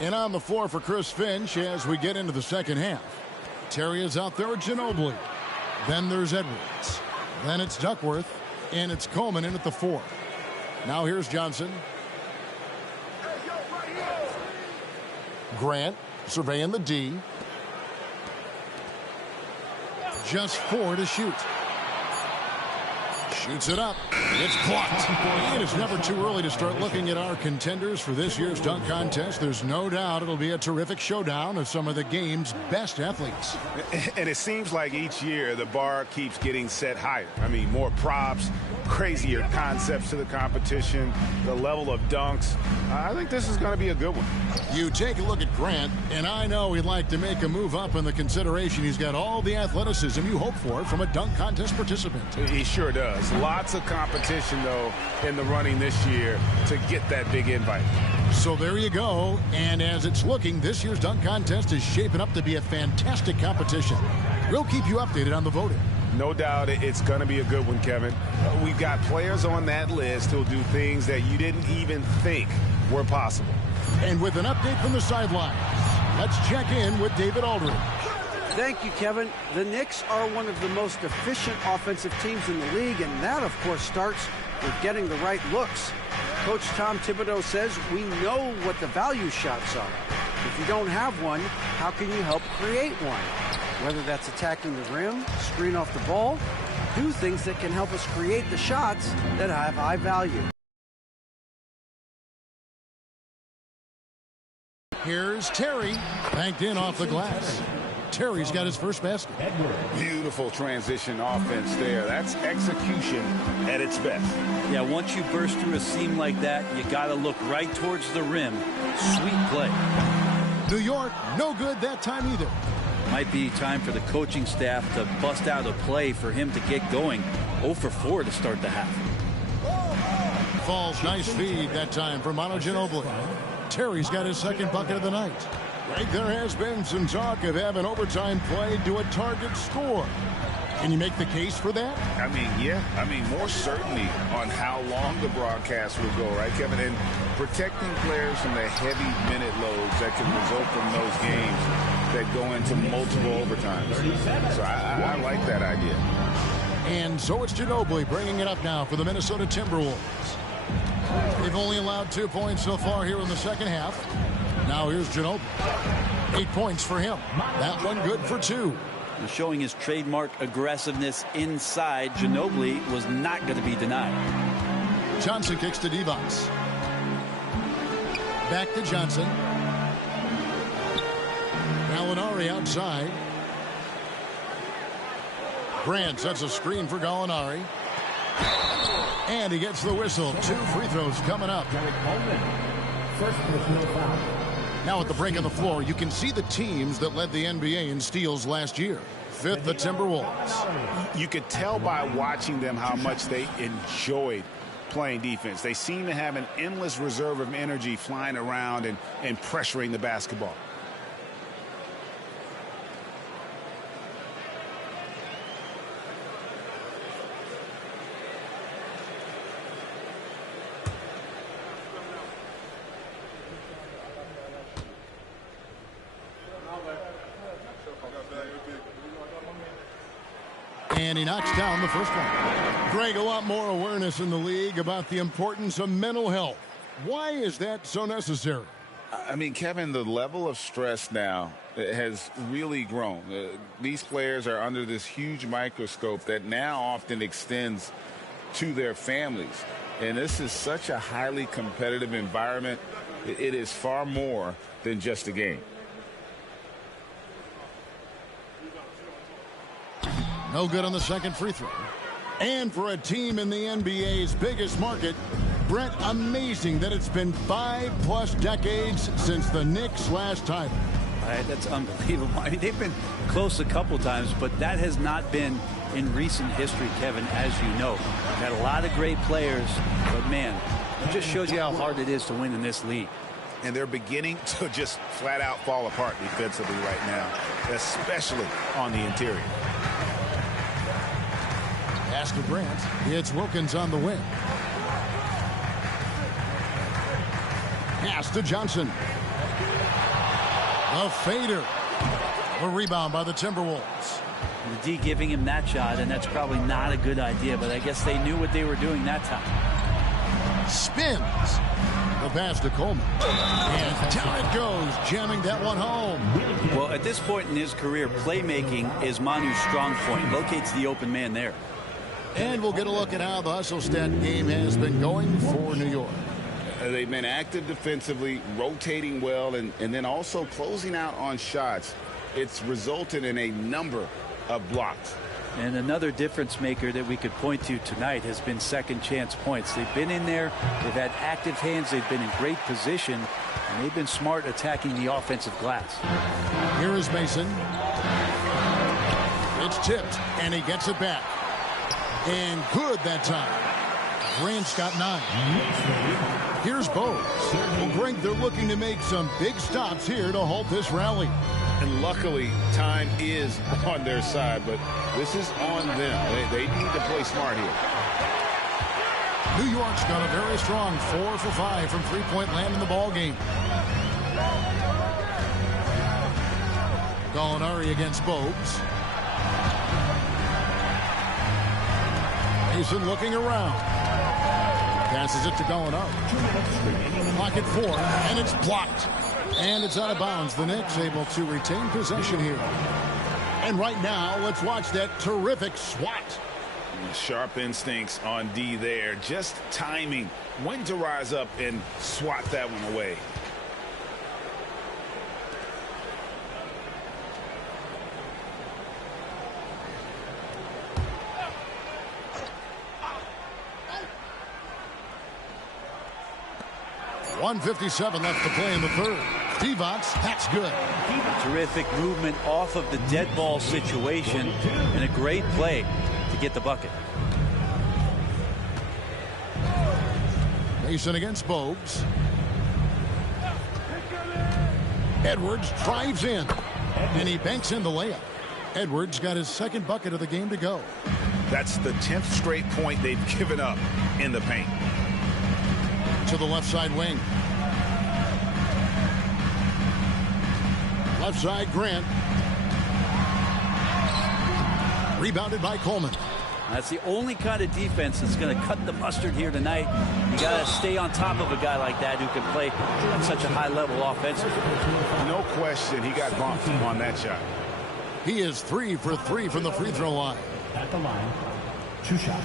And on the floor for Chris Finch as we get into the second half. Terry is out there with Ginobili. Then there's Edwards. Then it's Duckworth. And it's Coleman in at the 4. Now here's Johnson. Grant surveying the D. Just 4 to shoot. Shoots it up. It's blocked. And it's never too early to start looking at our contenders for this year's dunk contest. There's no doubt it'll be a terrific showdown of some of the game's best athletes. And it seems like each year the bar keeps getting set higher. I mean, more props, crazier concepts to the competition, the level of dunks. I think this is going to be a good one. You take a look at Grant, and I know he'd like to make a move up in the consideration. He's got all the athleticism you hope for from a dunk contest participant. He sure does. Lots of competition, though, in the running this year to get that big invite. So there you go. And as it's looking, this year's dunk contest is shaping up to be a fantastic competition. We'll keep you updated on the voting. No doubt it's going to be a good one, Kevin. We've got players on that list who'll do things that you didn't even think were possible. And with an update from the sidelines, let's check in with David Aldridge. Thank you, Kevin. The Knicks are one of the most efficient offensive teams in the league, and that, of course, starts with getting the right looks. Coach Tom Thibodeau says we know what the value shots are. If you don't have one, how can you help create one? Whether that's attacking the rim, screen off the ball, do things that can help us create the shots that have high value. Here's Terry, banked in off the glass. Terry's got his first basket. Beautiful transition offense there. That's execution at its best. Yeah, once you burst through a seam like that, you got to look right towards the rim. Sweet play. New York, no good that time either. Might be time for the coaching staff to bust out a play for him to get going. 0 for 4 to start the half. Falls, nice feed that time for Manu Ginobili. Terry's got his second bucket of the night. Right, there has been some talk of having overtime play to a target score. Can you make the case for that? I mean, yeah. I mean, more certainty on how long the broadcast will go, right, Kevin? And protecting players from the heavy minute loads that can result from those games that go into multiple overtimes. So I like that idea. And so it's Ginobili bringing it up now for the Minnesota Timberwolves. They've only allowed 2 points so far here in the second half. Now here's Ginobili. 8 points for him. That one good for 2. Showing his trademark aggressiveness inside, Ginobili was not going to be denied. Johnson kicks to Devos. Back to Johnson. Gallinari outside. Grant sets a screen for Gallinari. And he gets the whistle. 2 free throws coming up. Now at the break on the floor, you can see the teams that led the NBA in steals last year. 5th, the Timberwolves. You could tell by watching them how much they enjoyed playing defense. They seem to have an endless reserve of energy flying around and pressuring the basketball. And he knocks down the first one. Greg, a lot more awareness in the league about the importance of mental health. Why is that so necessary? I mean, Kevin, the level of stress now has really grown. These players are under this huge microscope that now often extends to their families. And this is such a highly competitive environment. It is far more than just a game. No good on the second free throw. And for a team in the NBA's biggest market, Brett, amazing that it's been 5+ decades since the Knicks' last title. That's unbelievable. I mean, they've been close a couple times, but that has not been in recent history, Kevin, as you know. We've had a lot of great players, but man, it just shows you how hard it is to win in this league. And they're beginning to just flat out fall apart defensively right now, especially on the interior. Pass to Grant. It's Wilkins on the wing. Pass to Johnson. A fader. A rebound by the Timberwolves. The D giving him that shot, and that's probably not a good idea, but I guess they knew what they were doing that time. Spins. The pass to Coleman. And down it goes, jamming that one home. Well, at this point in his career, playmaking is Manu's strong point. Locates the open man there. And we'll get a look at how the hustle stat game has been going for New York. They've been active defensively, rotating well, and then also closing out on shots. It's resulted in a number of blocks. And another difference maker that we could point to tonight has been second chance points. They've been in there, they've had active hands, they've been in great position, and they've been smart attacking the offensive glass. Here is Mason. It's tipped, and he gets it back. And good that time. Grant's got 9. Here's Bowes. Well, Greg, they're looking to make some big stops here to halt this rally. And luckily, time is on their side, but this is on them. They need to play smart here. New York's got a very strong 4 for 5 from three-point land in the ball game. Gallinari against Bowes. Mason looking around. Passes it to Gallinari. Pocket 4, and it's blocked. And it's out of bounds. The Knicks able to retain possession here. And right now, let's watch that terrific swat. Sharp instincts on D there. Just timing when to rise up and swat that one away. .157 left to play in the third. Divac, that's good. Terrific movement off of the dead ball situation and a great play to get the bucket. Mason against Bowes. Edwards drives in, and he banks in the layup. Edwards got his second bucket of the game to go. That's the 10th straight point they've given up in the paint. To the left side wing. Left side, Grant. Rebounded by Coleman. That's the only kind of defense that's going to cut the mustard here tonight. You got to stay on top of a guy like that who can play at such a high level offensively. No question, he got bumped on that shot. He is 3 for 3 from the free throw line. At the line, 2 shots.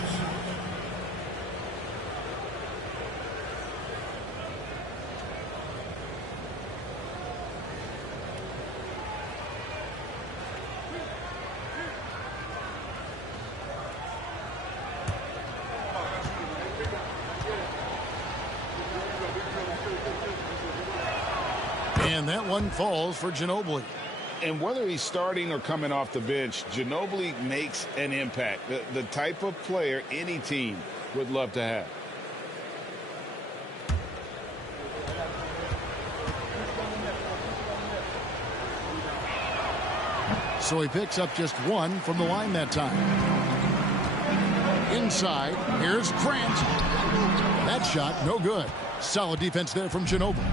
And that one falls for Ginobili. And whether he's starting or coming off the bench, Ginobili makes an impact. The type of player any team would love to have. So he picks up just 1 from the line that time. Inside, here's Grant. That shot, no good. Solid defense there from Ginobili.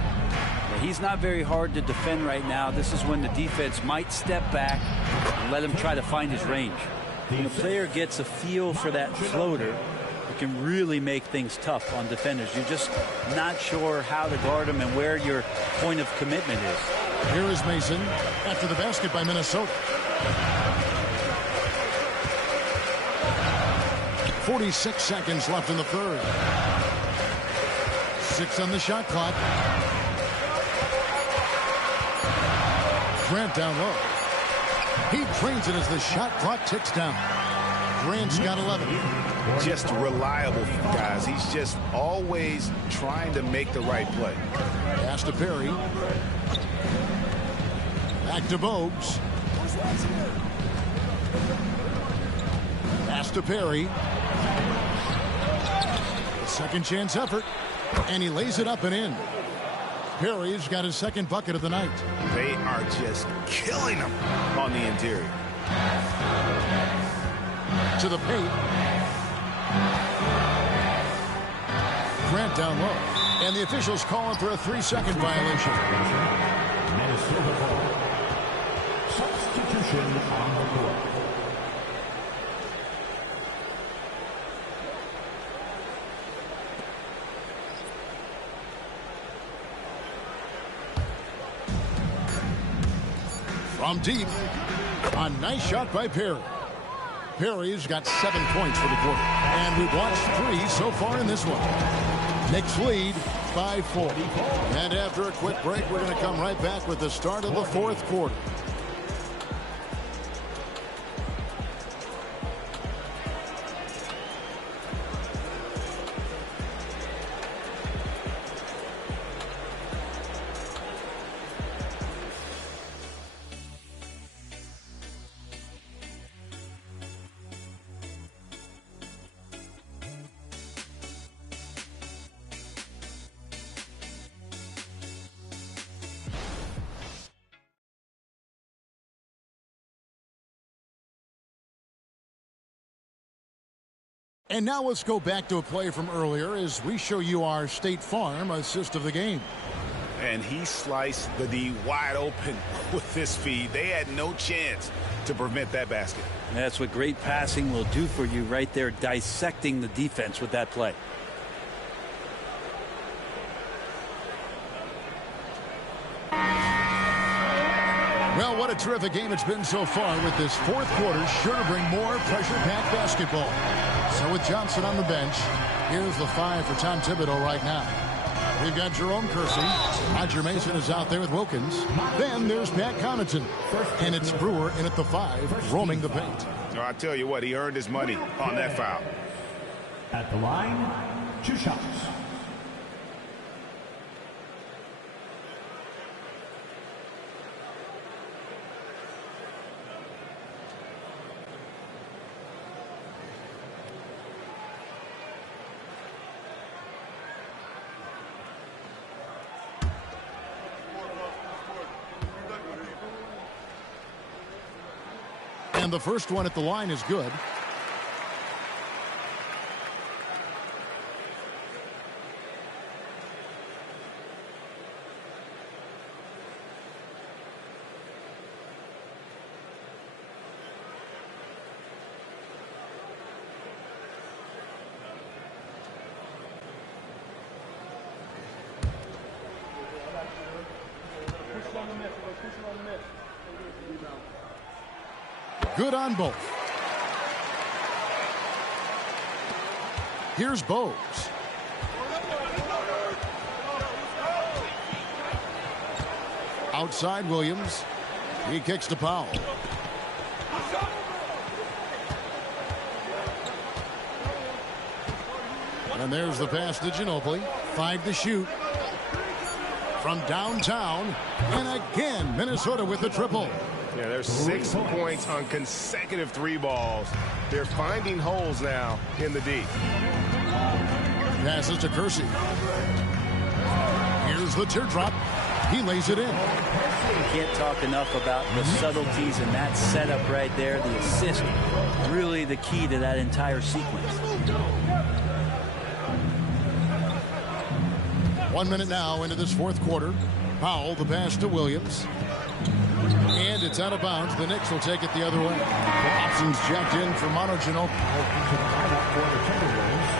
He's not very hard to defend right now. This is when the defense might step back and let him try to find his range. When a player gets a feel for that floater, it can really make things tough on defenders. You're just not sure how to guard them and where your point of commitment is. Here is Mason after the basket by Minnesota. 46 seconds left in the third. 6 on the shot clock. Grant down low. He drains it as the shot clock ticks down. Grant's got 11. Just reliable, guys. He's just always trying to make the right play. Pass to Perry. Back to Bogues. Pass to Perry. Second chance effort. And he lays it up and in. Perry's got his second bucket of the night. They are just killing him on the interior. To the paint. Grant down low. And the officials calling for a 3-second violation. Minnesota ball. Substitution on the court. From deep, a nice shot by Perry. Perry's got 7 points for the quarter. And we've watched 3 so far in this one. Knicks lead by 4. And after a quick break, we're going to come right back with the start of the fourth quarter. And now let's go back to a play from earlier as we show you our State Farm assist of the game. And he sliced the D wide open with this feed. They had no chance to prevent that basket. That's what great passing will do for you right there, dissecting the defense with that play. Well, what a terrific game it's been so far, with this fourth quarter sure to bring more pressure-packed basketball. So with Johnson on the bench, here's the 5 for Tom Thibodeau right now. We've got Jerome Kersey. Roger Mason is out there with Wilkins. Then there's Pat Connaughton. And it's Brewer in at the 5, roaming the paint. Oh, I tell you what, he earned his money on that foul. At the line, 2 shots. And the first one at the line is good. Good on both. Here's Bogues. Outside Williams. He kicks to Powell. And there's the pass to Ginobili. 5 to shoot. From downtown. And again, Minnesota with the triple. Yeah, there's 6 points on consecutive 3 balls. They're finding holes now in the D. Passes to Kersey. Here's the teardrop. He lays it in. You can't talk enough about the subtleties in that setup right there. The assist, really the key to that entire sequence. 1 minute now into this fourth quarter. Powell, the pass to Williams. And it's out of bounds. The Knicks will take it the other way. Hobson's checked in for Manu Ginobili. For the Timberwolves,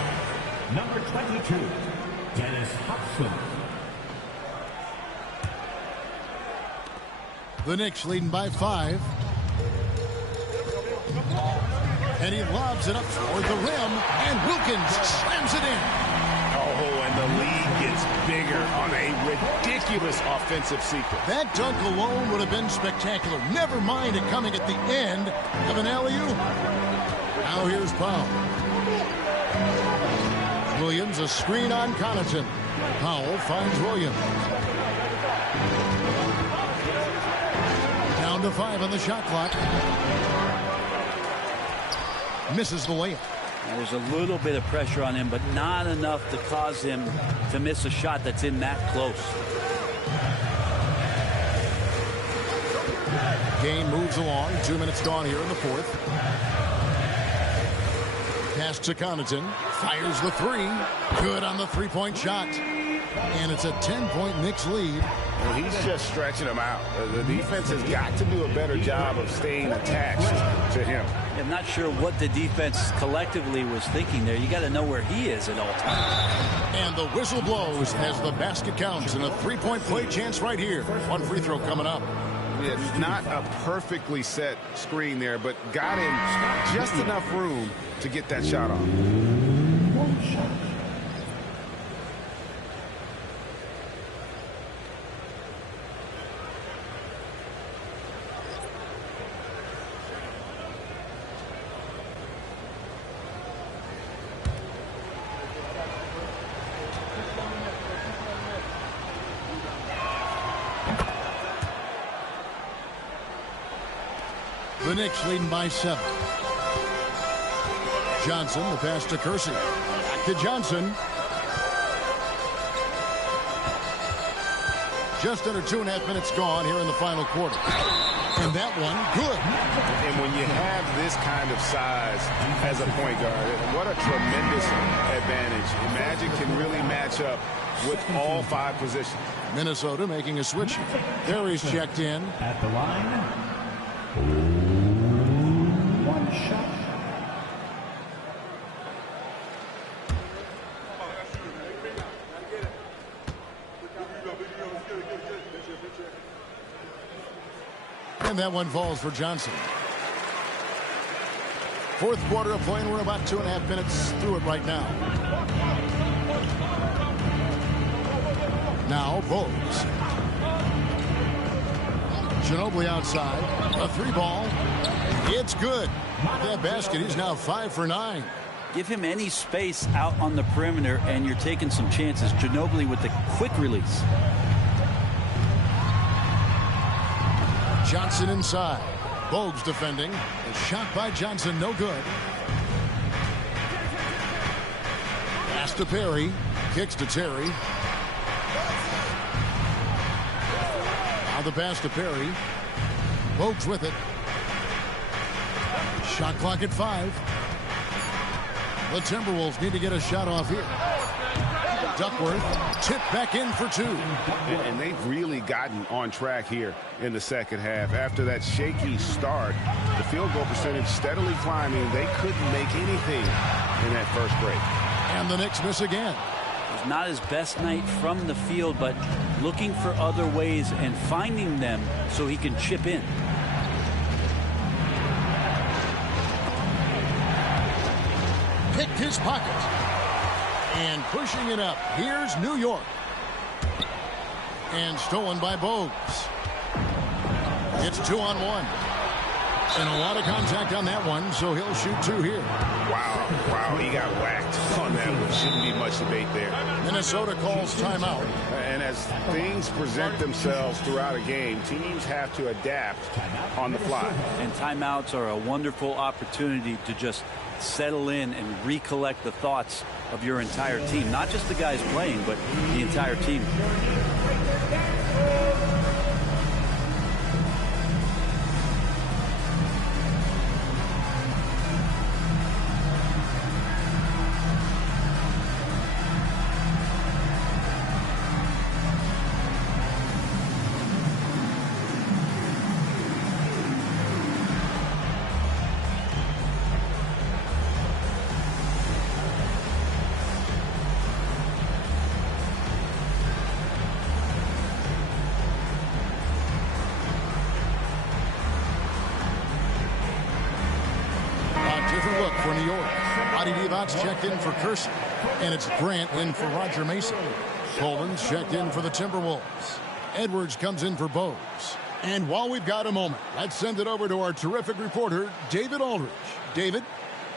number 22, Dennis Hobson. The Knicks leading by 5. And he lobs it up toward the rim, and Wilkins slams it in. Oh, and the lead gets bigger on a ridiculous offensive sequence. That dunk alone would have been spectacular. Never mind it coming at the end of an alley-oop. Now here's Powell. Williams, a screen on Connaughton. Powell finds Williams. Down to 5 on the shot clock. Misses the layup. There's a little bit of pressure on him, but not enough to cause him to miss a shot that's in that close. Game moves along. 2 minutes gone here in the fourth. Pass to Connaughton. Fires the 3. Good on the three-point shot. And it's a 10-point Knicks lead. Well, he's just stretching him out. The defense has got to do a better job of staying attached to him. I'm not sure what the defense collectively was thinking there. You got to know where he is at all times. And the whistle blows as the basket counts, and a three-point play chance right here. One free throw coming up. It's not a perfectly set screen there, but got in just enough room to get that shot off. The Knicks leading by 7. Johnson, the pass to Kersey. Back to Johnson. Just under 2.5 minutes gone here in the final quarter. And that one, good. And when you have this kind of size as a point guard, what a tremendous advantage. Magic can really match up with all 5 positions. Minnesota making a switch. Harry's checked in. At the line, one shot. And that one falls for Johnson. Fourth quarter of play, and we're about 2.5 minutes through it right now. Now, Bogues. Ginobili outside. A 3-ball. It's good. That basket, he's now 5 for 9. Give him any space out on the perimeter, and you're taking some chances. Ginobili with the quick release. Johnson inside. Bogues defending. A shot by Johnson, no good. Pass to Perry. Kicks to Terry. Now the pass to Perry. Bogues with it. Shot clock at 5. The Timberwolves need to get a shot off here. Duckworth tipped back in for 2. And they've really gotten on track here in the second half. After that shaky start, the field goal percentage steadily climbing. They couldn't make anything in that first break. And the Knicks miss again. It was not his best night from the field, but looking for other ways and finding them so he can chip in. Picked his pocket. And pushing it up. Here's New York. And stolen by Bogues. It's 2-on-1. And a lot of contact on that one, so he'll shoot 2 here. Wow, he got whacked on that one. Shouldn't be much debate there. Minnesota calls timeout. And as things present themselves throughout a game, teams have to adapt on the fly. And timeouts are a wonderful opportunity to just settle in and recollect the thoughts of your entire team. Not just the guys playing, but the entire team. for New York. Adi Divac checked in for Kersey. And it's Grant in for Roger Mason. Coleman's checked in for the Timberwolves. Edwards comes in for Bose. And while we've got a moment, let's send it over to our terrific reporter, David Aldridge. David?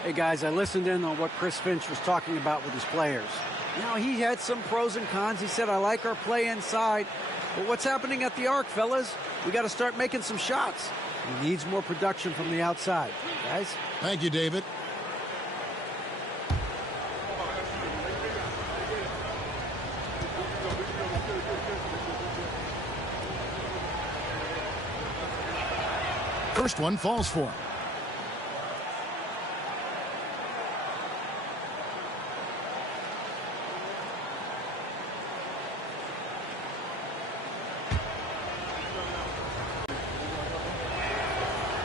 Hey, guys, I listened in on what Chris Finch was talking about with his players. You know, he had some pros and cons. He said, I like our play inside. But what's happening at the arc, fellas? We got to start making some shots. He needs more production from the outside. Guys? Thank you, David. First one falls for him.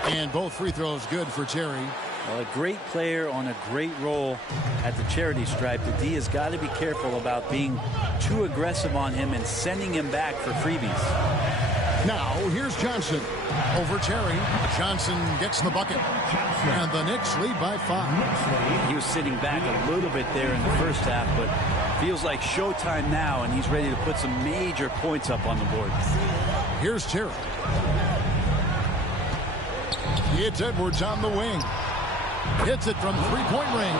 And both free throws good for Terry. Well, a great player on a great role at the charity stripe. The D has got to be careful about being too aggressive on him and sending him back for freebies. Now, here's Johnson over Terry. Johnson gets the bucket. And the Knicks lead by 5. He was sitting back a little bit there in the first half, but feels like showtime now, and he's ready to put some major points up on the board. Here's Terry. It's Edwards on the wing. Hits it from three-point range.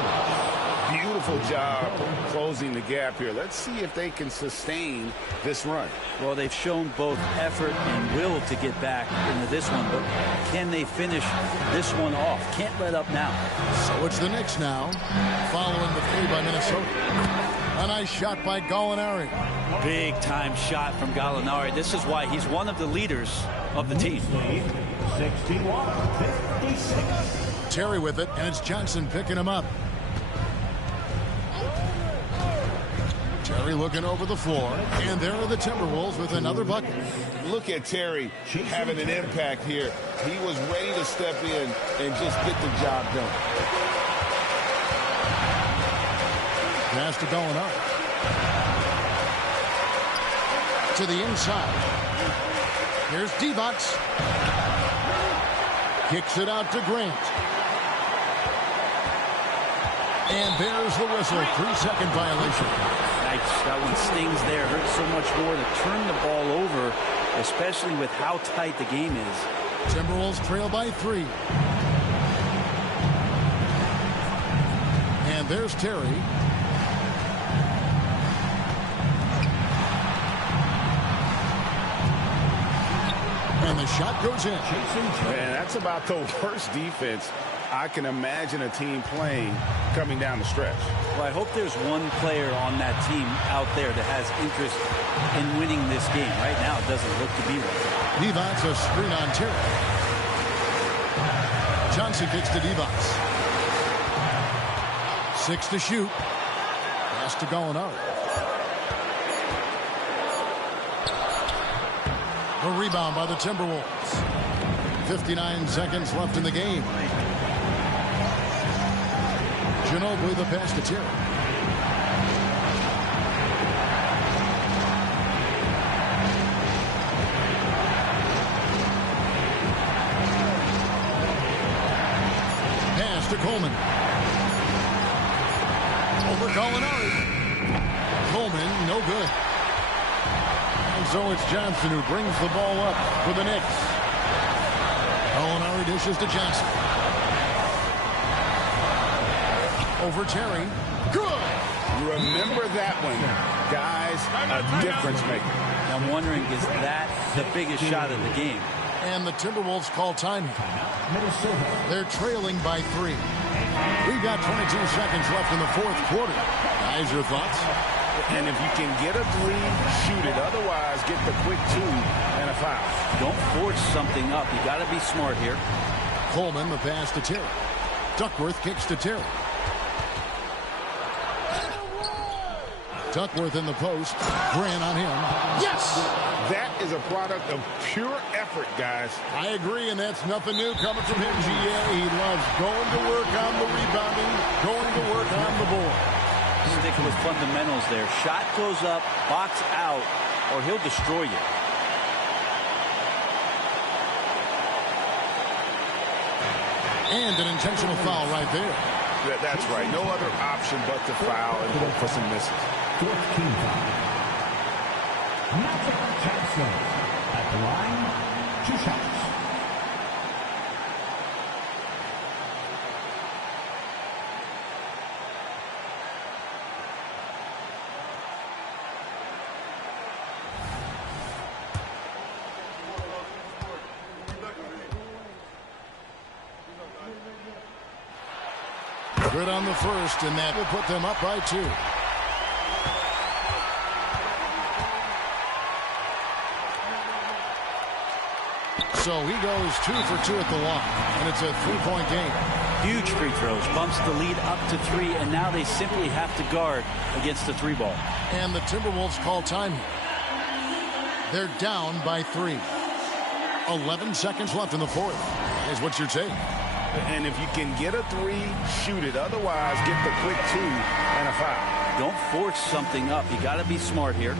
Beautiful job closing the gap here. Let's see if they can sustain this run. Well, they've shown both effort and will to get back into this one, but can they finish this one off? Can't let up now. So it's the Knicks now, following the 3 by Minnesota. A nice shot by Gallinari. Big time shot from Gallinari. This is why he's one of the leaders of the team. 61-56. Terry with it, and it's Johnson picking him up. Terry looking over the floor, and there are the Timberwolves with another bucket. Look at Terry having an impact here. He was ready to step in and just get the job done. Pass to Gallinari. To the inside. Here's Divac. Kicks it out to Grant. And there's the whistle. 3-second violation. That one stings there. Hurts so much more to turn the ball over, especially with how tight the game is. Timberwolves trail by 3. And there's Terry. And the shot goes in. Man, that's about the worst defense I can imagine a team playing coming down the stretch. Well, I hope there's one player on that team out there that has interest in winning this game. Right now, it doesn't look to be one. Divac a screen on Terry. Johnson kicks to Divac. 6 to shoot. Pass to Gallinari. A rebound by the Timberwolves. 59 seconds left in the game. Ginobili the pass to Terry. Pass to Coleman. Over Gallinari. Coleman, no good. And so it's Johnson who brings the ball up for the Knicks. Gallinari dishes to Johnson. Over Terry. Good! Remember that one, guys, a difference maker. I'm wondering, is that the biggest shot of the game? And the Timberwolves call time. They're trailing by 3. We've got 22 seconds left in the 4th quarter. Guys, your thoughts? And if you can get a 3, shoot it. Otherwise, get the quick 2 and a foul. Don't force something up. You got to be smart here. Coleman, the pass to Terry. Duckworth kicks to Terry. Duckworth in the post. Grant on him. Yes! That is a product of pure effort, guys. I agree, and that's nothing new coming from him, GA. He loves going to work on the rebounding, going to work on the board. Stick with fundamentals there. Shot goes up, box out, or he'll destroy you. And an intentional foul right there. That's right. No other option but to foul and hope for some misses. 14 foul. Magic Johnson at the line, 2 shots. Good on the first, and that will put them up by 2. So he goes 2 for 2 at the line, and it's a 3-point game. Huge free throws, bumps the lead up to 3, and now they simply have to guard against the 3 ball. And the Timberwolves call time. They're down by 3. 11 seconds left in the fourth. Is what you're saying. And if you can get a 3, shoot it. Otherwise, get the quick 2 and a foul. Don't force something up. You got to be smart here.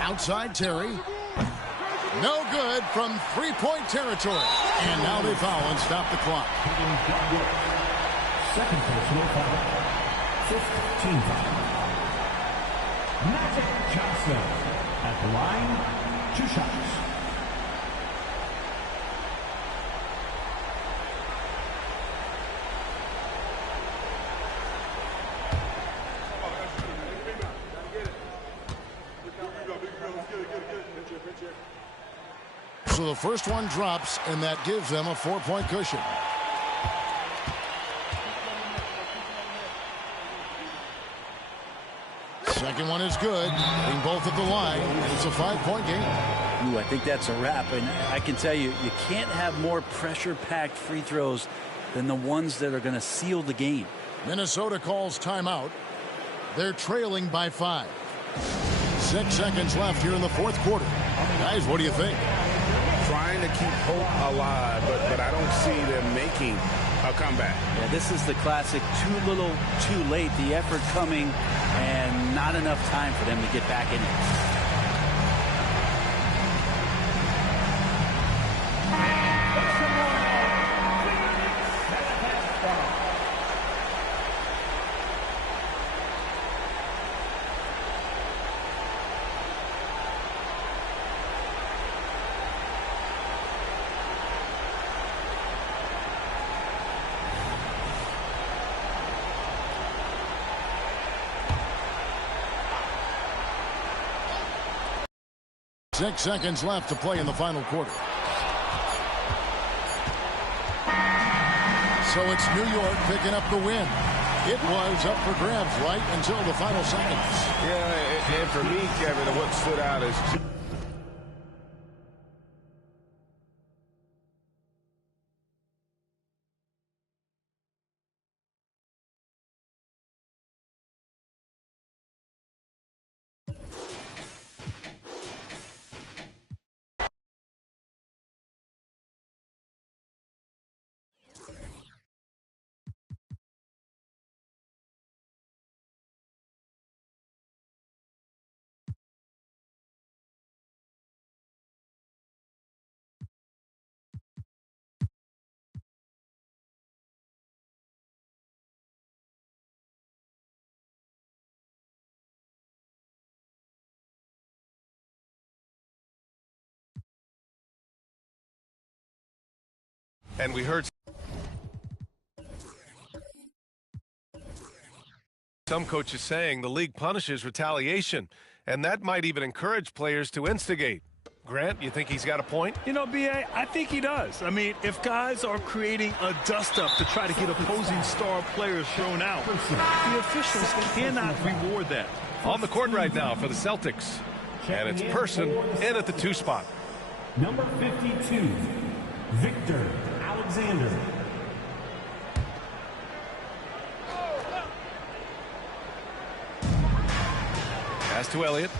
Outside Terry. No good from 3-point territory. And now they foul and stop the clock. Second personal foul. 15 foul. Magic Johnson at the line, 2 shots. So the first one drops, and that gives them a 4-point cushion. Second one is good. Being both at the line, and it's a 5-point game. Ooh, I think that's a wrap, and I can tell you, you can't have more pressure-packed free throws than the ones that are going to seal the game. Minnesota calls timeout. They're trailing by 5. 6 seconds left here in the fourth quarter. Guys, what do you think? Trying to keep hope alive, but I don't see them making a comeback. Yeah, this is the classic too little, too late. The effort coming and not enough time for them to get back in it. Six seconds left to play in the final quarter. So it's New York picking up the win. It was up for grabs right until the final seconds. Yeah, and for me, Kevin, what stood out is And we heard some coaches saying the league punishes retaliation, and that might even encourage players to instigate. Grant, you think he's got a point? You know, B.A., I think he does. I mean, if guys are creating a dust-up to try to get opposing star players thrown out, the officials cannot reward that. On the court right now for the Celtics. And it's Person in at the 2 spot. Number 52, Victor Alexander. Pass to Elliott.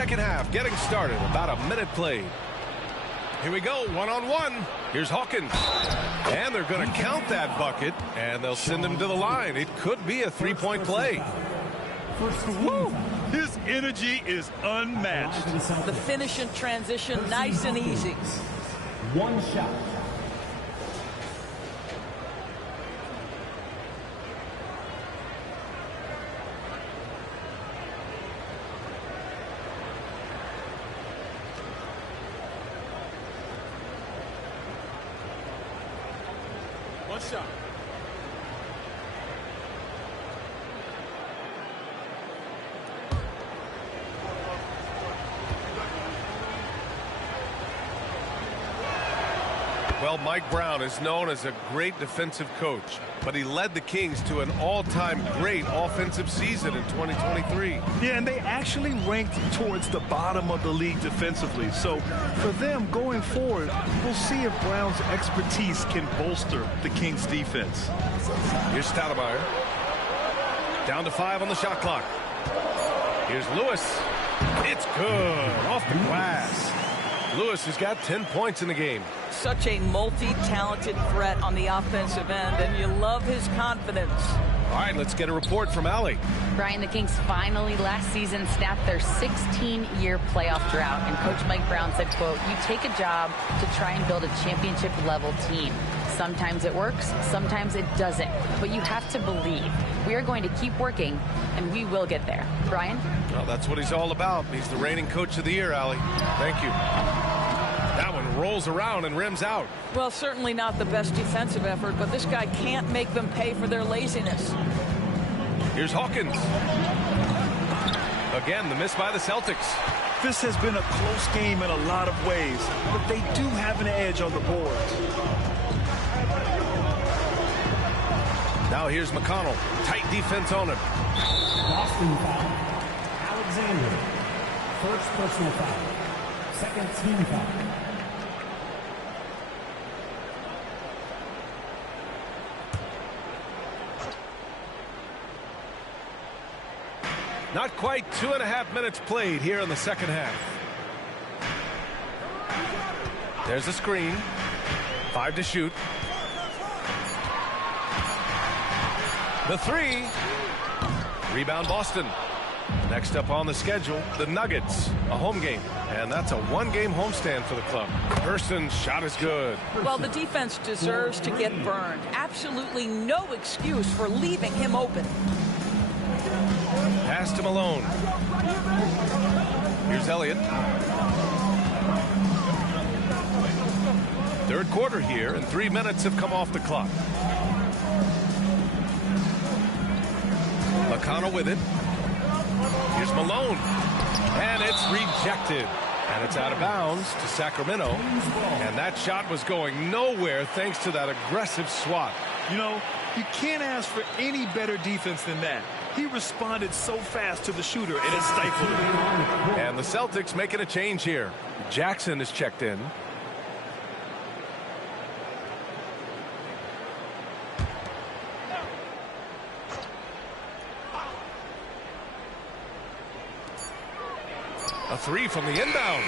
Second half getting started. About a minute played. Here we go, one-on-one. Here's Hawkins. And they're going to count that bucket, and they'll send him to the line. It could be a three-point play. Woo! His energy is unmatched. The finish in transition, nice and easy. One shot. One shot. Well, Mike Brown is known as a great defensive coach, but he led the Kings to an all-time great offensive season in 2023. Yeah, and they actually ranked towards the bottom of the league defensively. So for them going forward, we'll see if Brown's expertise can bolster the Kings defense. Here's Stoudemire. Down to 5 on the shot clock. Here's Lewis. It's good. Off the glass. Lewis has got 10 points in the game. Such a multi-talented threat on the offensive end, and you love his confidence. All right, let's get a report from Allie. Brian, the Kings finally last season snapped their 16-year playoff drought, and Coach Mike Brown said, quote, "You take a job to try and build a championship-level team. Sometimes it works, sometimes it doesn't, but you have to believe. We are going to keep working, and we will get there." Brian? Well, that's what he's all about. He's the reigning coach of the year, Allie. Thank you. That one rolls around and rims out. Well, certainly not the best defensive effort, but this guy can't make them pay for their laziness. Here's Hawkins. Again, the miss by the Celtics. This has been a close game in a lot of ways, but they do have an edge on the boards. Now here's McConnell. Tight defense on him. Boston foul. Alexander. First personal foul. Second team foul. Not quite 2.5 minutes played here in the second half. There's a screen. 5 to shoot. The 3. Rebound Boston. Next up on the schedule, the Nuggets, a home game. And that's a one-game homestand for the club. Hurston's shot is good. Well, the defense deserves to get burned. Absolutely no excuse for leaving him open. Pass to Malone. Here's Elliott. Third quarter here, and 3 minutes have come off the clock. McConnell with it. Here's Malone. And it's rejected. And it's out of bounds to Sacramento. And that shot was going nowhere thanks to that aggressive swat. You know, you can't ask for any better defense than that. He responded so fast to the shooter, and it stifled him. And the Celtics making a change here. Jackson is checked in. A 3 from the inbound.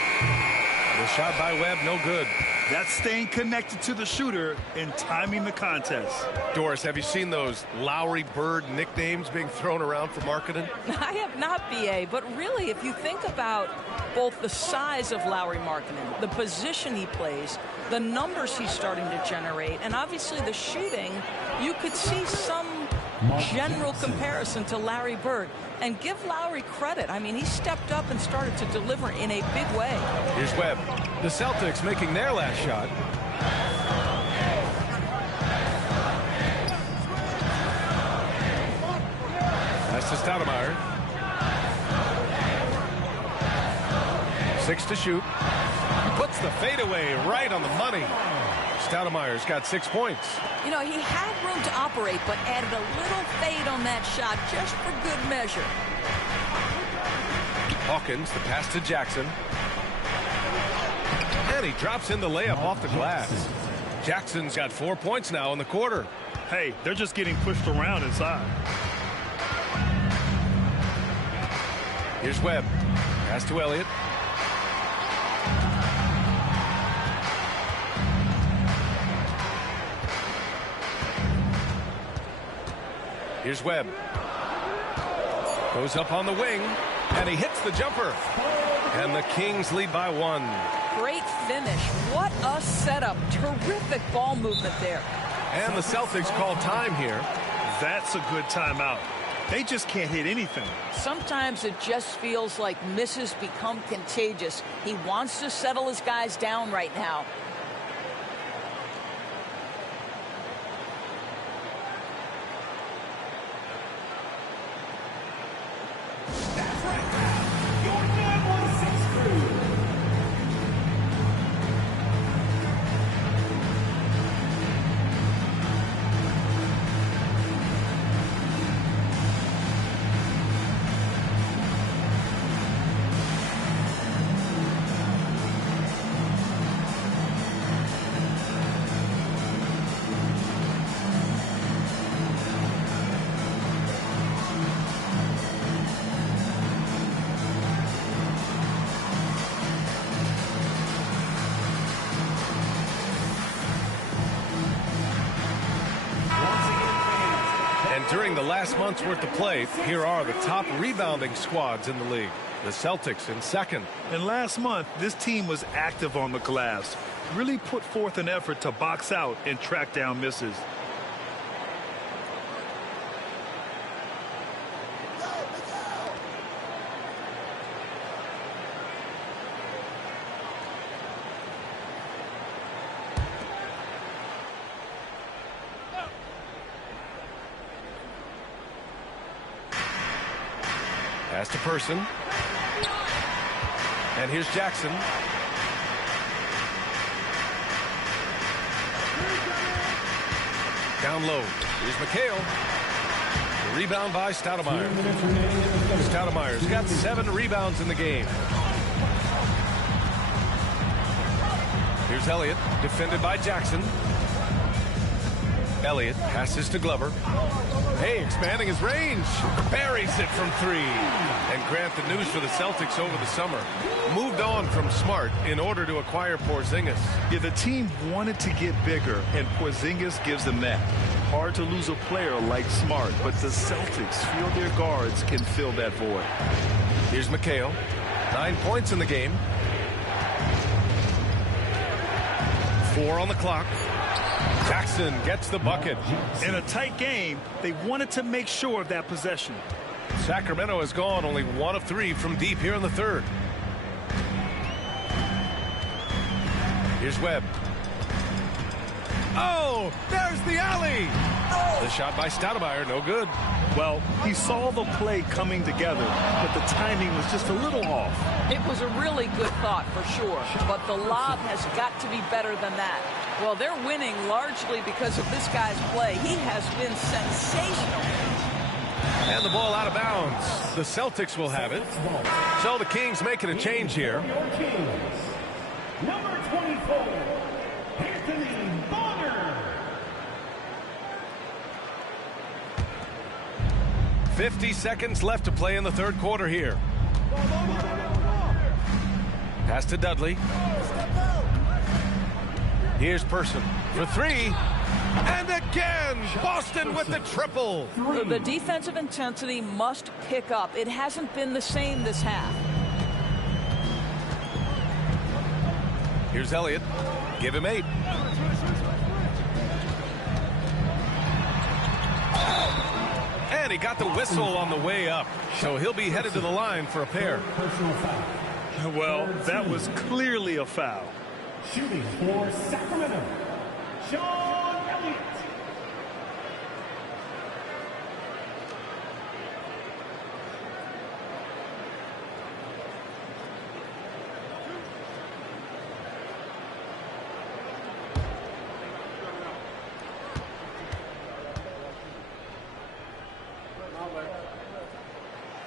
The shot by Webb, no good. That's staying connected to the shooter and timing the contest. Doris, have you seen those Lowry Bird nicknames being thrown around for marketing? I have not, BA, but really, if you think about both the size of Lowry Markkanen, the position he plays, the numbers he's starting to generate, and obviously the shooting, you could see some general comparison to Larry Bird. And give Lowry credit. I mean, he stepped up and started to deliver in a big way. Here's Webb. The Celtics making their last shot. That's to Stoudemire. 6 to shoot. Puts the fadeaway right on the money. Stoudemire's got 6 points. You know, he had room to operate, but added a little fade on that shot just for good measure. Hawkins, the pass to Jackson. And he drops in the layup off the glass. Jackson's got 4 points now in the quarter. Hey, they're just getting pushed around inside. Here's Webb. Pass to Elliott. Here's Webb. Goes up on the wing, and he hits the jumper. And the Kings lead by 1. Great finish. What a setup. Terrific ball movement there. And the Celtics call time here. That's a good timeout. They just can't hit anything. Sometimes it just feels like misses become contagious. He wants to settle his guys down right now. During the last month's worth of play, here are the top rebounding squads in the league. The Celtics in second. And last month, this team was active on the glass. Really put forth an effort to box out and track down misses. Pass to Person. And here's Jackson. Down low. Here's McHale. Rebound by Stoudemire. Stoudemire's got 7 rebounds in the game. Here's Elliott, defended by Jackson. Elliott passes to Glover. Hey, expanding his range. Buries it from 3. And Grant, the news for the Celtics over the summer. Moved on from Smart in order to acquire Porzingis. Yeah, the team wanted to get bigger, and Porzingis gives them that. Hard to lose a player like Smart, but the Celtics feel their guards can fill that void. Here's McHale. 9 points in the game. 4 on the clock. Jackson gets the bucket. In a tight game, they wanted to make sure of that possession. Sacramento has gone only 1 of 3 from deep here in the third. Here's Webb. Oh, there's the alley. The shot by Stoudemire, no good. Well, he saw the play coming together, but the timing was just a little off. It was a really good thought for sure, but the lob has got to be better than that. Well, they're winning largely because of this guy's play. He has been sensational. And the ball out of bounds. The Celtics will have it. So the Kings making a change here. Number 24, Anthony Bonner. 50 seconds left to play in the third quarter here. Pass to Dudley. Here's Person for 3. And again, Boston with the triple. The defensive intensity must pick up. It hasn't been the same this half. Here's Elliott. Give him 8. And he got the whistle on the way up. So he'll be headed to the line for a pair. Well, that was clearly a foul. Shooting for Sacramento, Sean Elliott.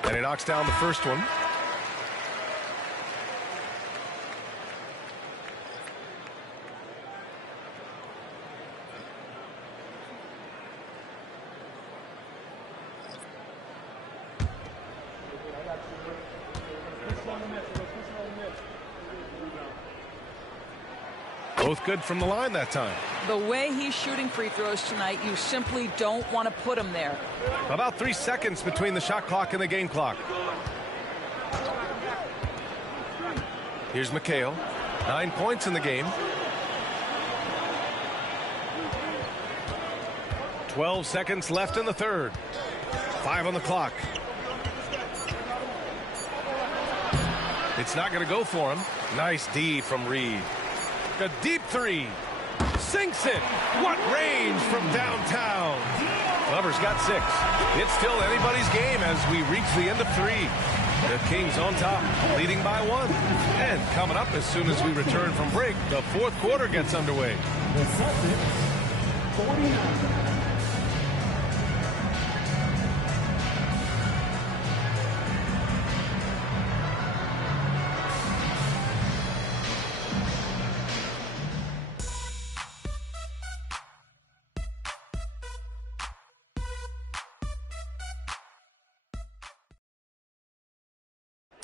And he knocks down the first one. Both good from the line that time. The way he's shooting free throws tonight, you simply don't want to put him there. About 3 seconds between the shot clock and the game clock. Here's McHale. 9 points in the game. 12 seconds left in the third. 5 on the clock. It's not going to go for him. Nice D from Reed. A deep three. Sinks it. What range from downtown. Glover's got 6. It's still anybody's game as we reach the end of 3. The Kings on top, leading by 1. And coming up as soon as we return from break, the fourth quarter gets underway. The Celtics, 49.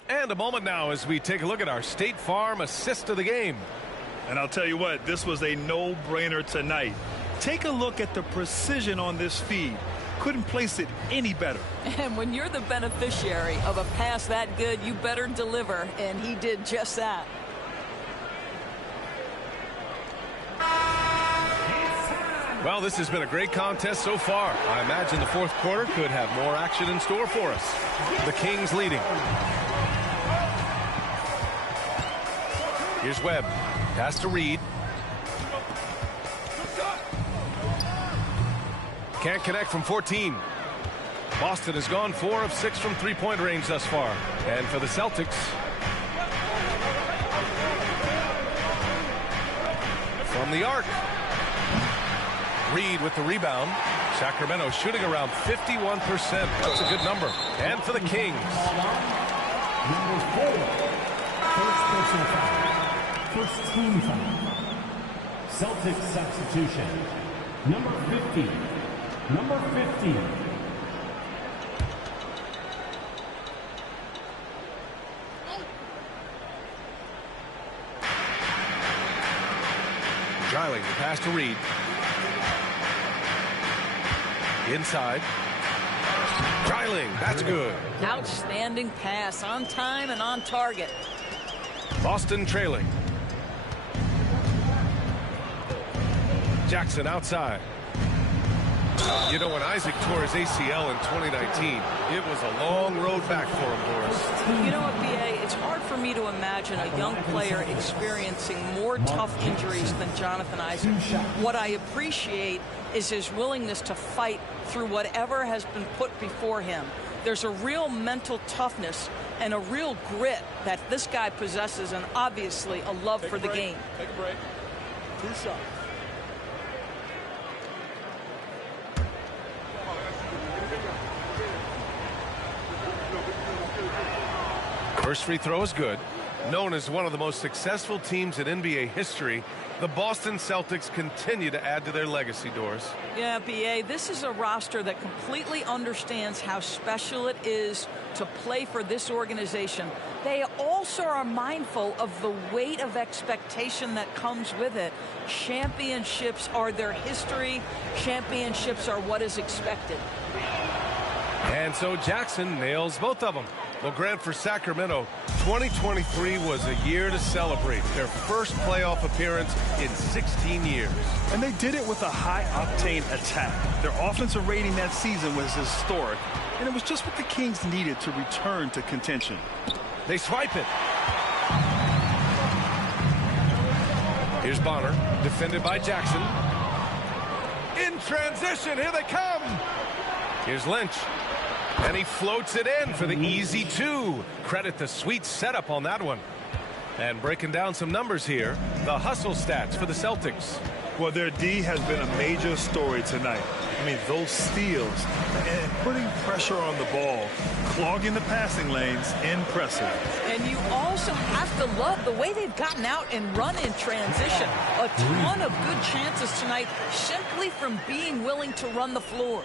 And a moment now as we take a look at our State Farm assist of the game. And I'll tell you what, this was a no-brainer tonight. Take a look at the precision on this feed. Couldn't place it any better. And when you're the beneficiary of a pass that good, you better deliver, and he did just that. Well, this has been a great contest so far. I imagine the fourth quarter could have more action in store for us. The Kings leading. Here's Webb. Pass to Reed. Can't connect from 14. Boston has gone 4 of 6 from three-point range thus far. And for the Celtics, from the arc, Reed with the rebound. Sacramento shooting around 51%. That's a good number. And for the Kings. Number 4. First personal foul. First team foul. Celtics substitution. Number 50. Number 50. Dreiling, the pass to Reed. Inside. Dreiling, that's good. Outstanding pass, on time and on target. Boston trailing. Jackson outside. You know, when Isaac tore his ACL in 2019, it was a long road back for him, Boris. You know what, B.A., it's hard for me to imagine a young player experiencing more tough injuries than Jonathan Isaac. What I appreciate is his willingness to fight through whatever has been put before him. There's a real mental toughness and a real grit that this guy possesses, and obviously a love for the game. Take a break. 2 shots. First free throw is good. Known as one of the most successful teams in NBA history, the Boston Celtics continue to add to their legacy, Doris. Yeah, B.A., this is a roster that completely understands how special it is to play for this organization. They also are mindful of the weight of expectation that comes with it. Championships are their history. Championships are what is expected. And so Jackson nails both of them. Well, Grant, for Sacramento, 2023 was a year to celebrate their first playoff appearance in 16 years. And they did it with a high-octane attack. Their offensive rating that season was historic, and it was just what the Kings needed to return to contention. They swipe it. Here's Bonner, defended by Jackson. In transition, here they come. Here's Lynch. And he floats it in for the easy 2. Credit the sweet setup on that one. And breaking down some numbers here, the hustle stats for the Celtics. Well, their D has been a major story tonight. I mean, those steals and putting pressure on the ball, clogging the passing lanes, impressive. And you also have to love the way they've gotten out and run in transition. A ton of good chances tonight simply from being willing to run the floor.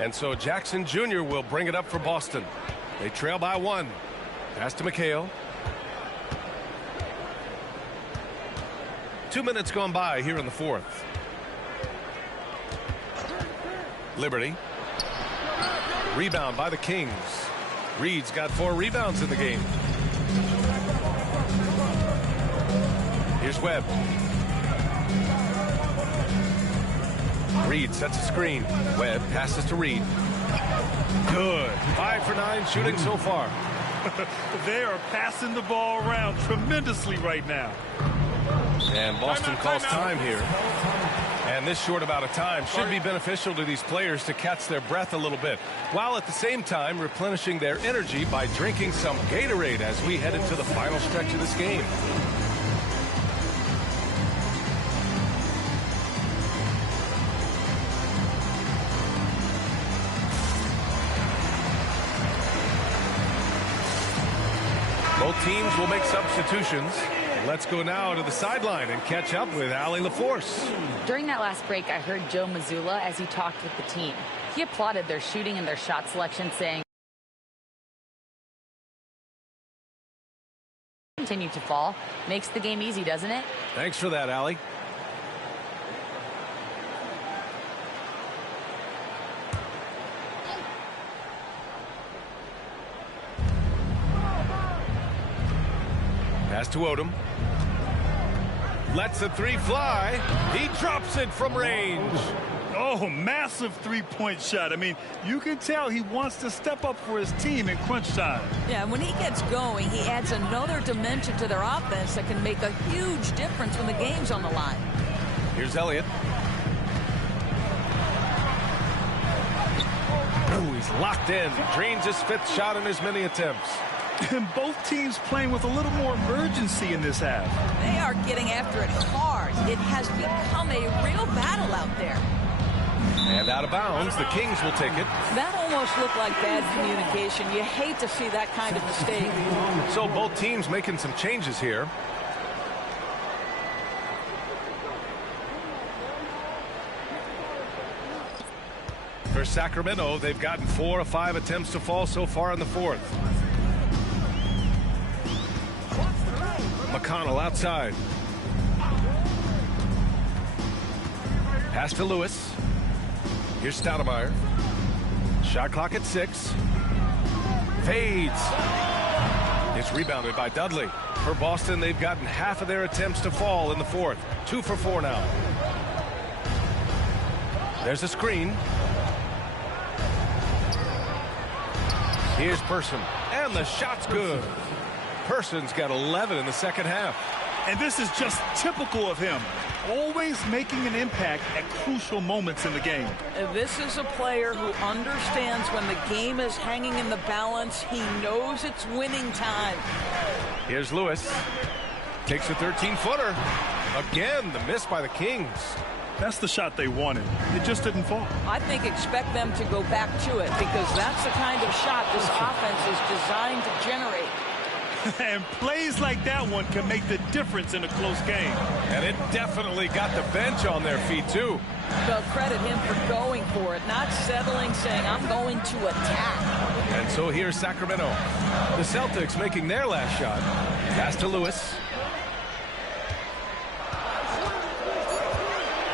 And so Jackson Jr. will bring it up for Boston. They trail by 1. Pass to McHale. 2 minutes gone by here in the fourth. Liberty. Rebound by the Kings. Reed's got 4 rebounds in the game. Here's Webb. Reed sets a screen. Webb passes to Reed. Good. 5 for 9 shooting so far. They are passing the ball around tremendously right now. And Boston calls time here. And this short amount of time should be beneficial to these players to catch their breath a little bit, while at the same time replenishing their energy by drinking some Gatorade as we head into the final stretch of this game. Both teams will make substitutions. Let's go now to the sideline and catch up with Allie LaForce. During that last break, I heard Joe Mazzulla as he talked with the team. He applauded their shooting and their shot selection, saying, continue to fall. Makes the game easy, doesn't it? Thanks for that, Allie. Pass to Odom. Lets the 3 fly. He drops it from range. Oh, massive three-point shot. I mean, you can tell he wants to step up for his team in crunch time. Yeah, when he gets going, he adds another dimension to their offense that can make a huge difference when the game's on the line. Here's Elliott. Oh, he's locked in. Drains his 5th shot in as many attempts. And both teams playing with a little more urgency in this half. They are getting after it hard. It has become a real battle out there. And out of bounds, the Kings will take it. That almost looked like bad communication. You hate to see that kind of mistake. So both teams making some changes here. For Sacramento, they've gotten 4 of 5 attempts to fall so far in the fourth. McConnell outside. Pass to Lewis. Here's Stoudemire. Shot clock at 6. Fades. It's rebounded by Dudley. For Boston, they've gotten half of their attempts to fall in the fourth. 2 for 4 now. There's a screen. Here's Person. And the shot's good. Person's got 11 in the second half. And this is just typical of him. Always making an impact at crucial moments in the game. This is a player who understands when the game is hanging in the balance. He knows it's winning time. Here's Lewis. Takes a 13-footer. Again, the miss by the Kings. That's the shot they wanted. It just didn't fall. I think expect them to go back to it because that's the kind of shot this offense is designed to generate. And plays like that one can make the difference in a close game. And it definitely got the bench on their feet, too. They'll credit him for going for it, not settling, saying, I'm going to attack. And so here's Sacramento. The Celtics making their last shot. Pass to Lewis.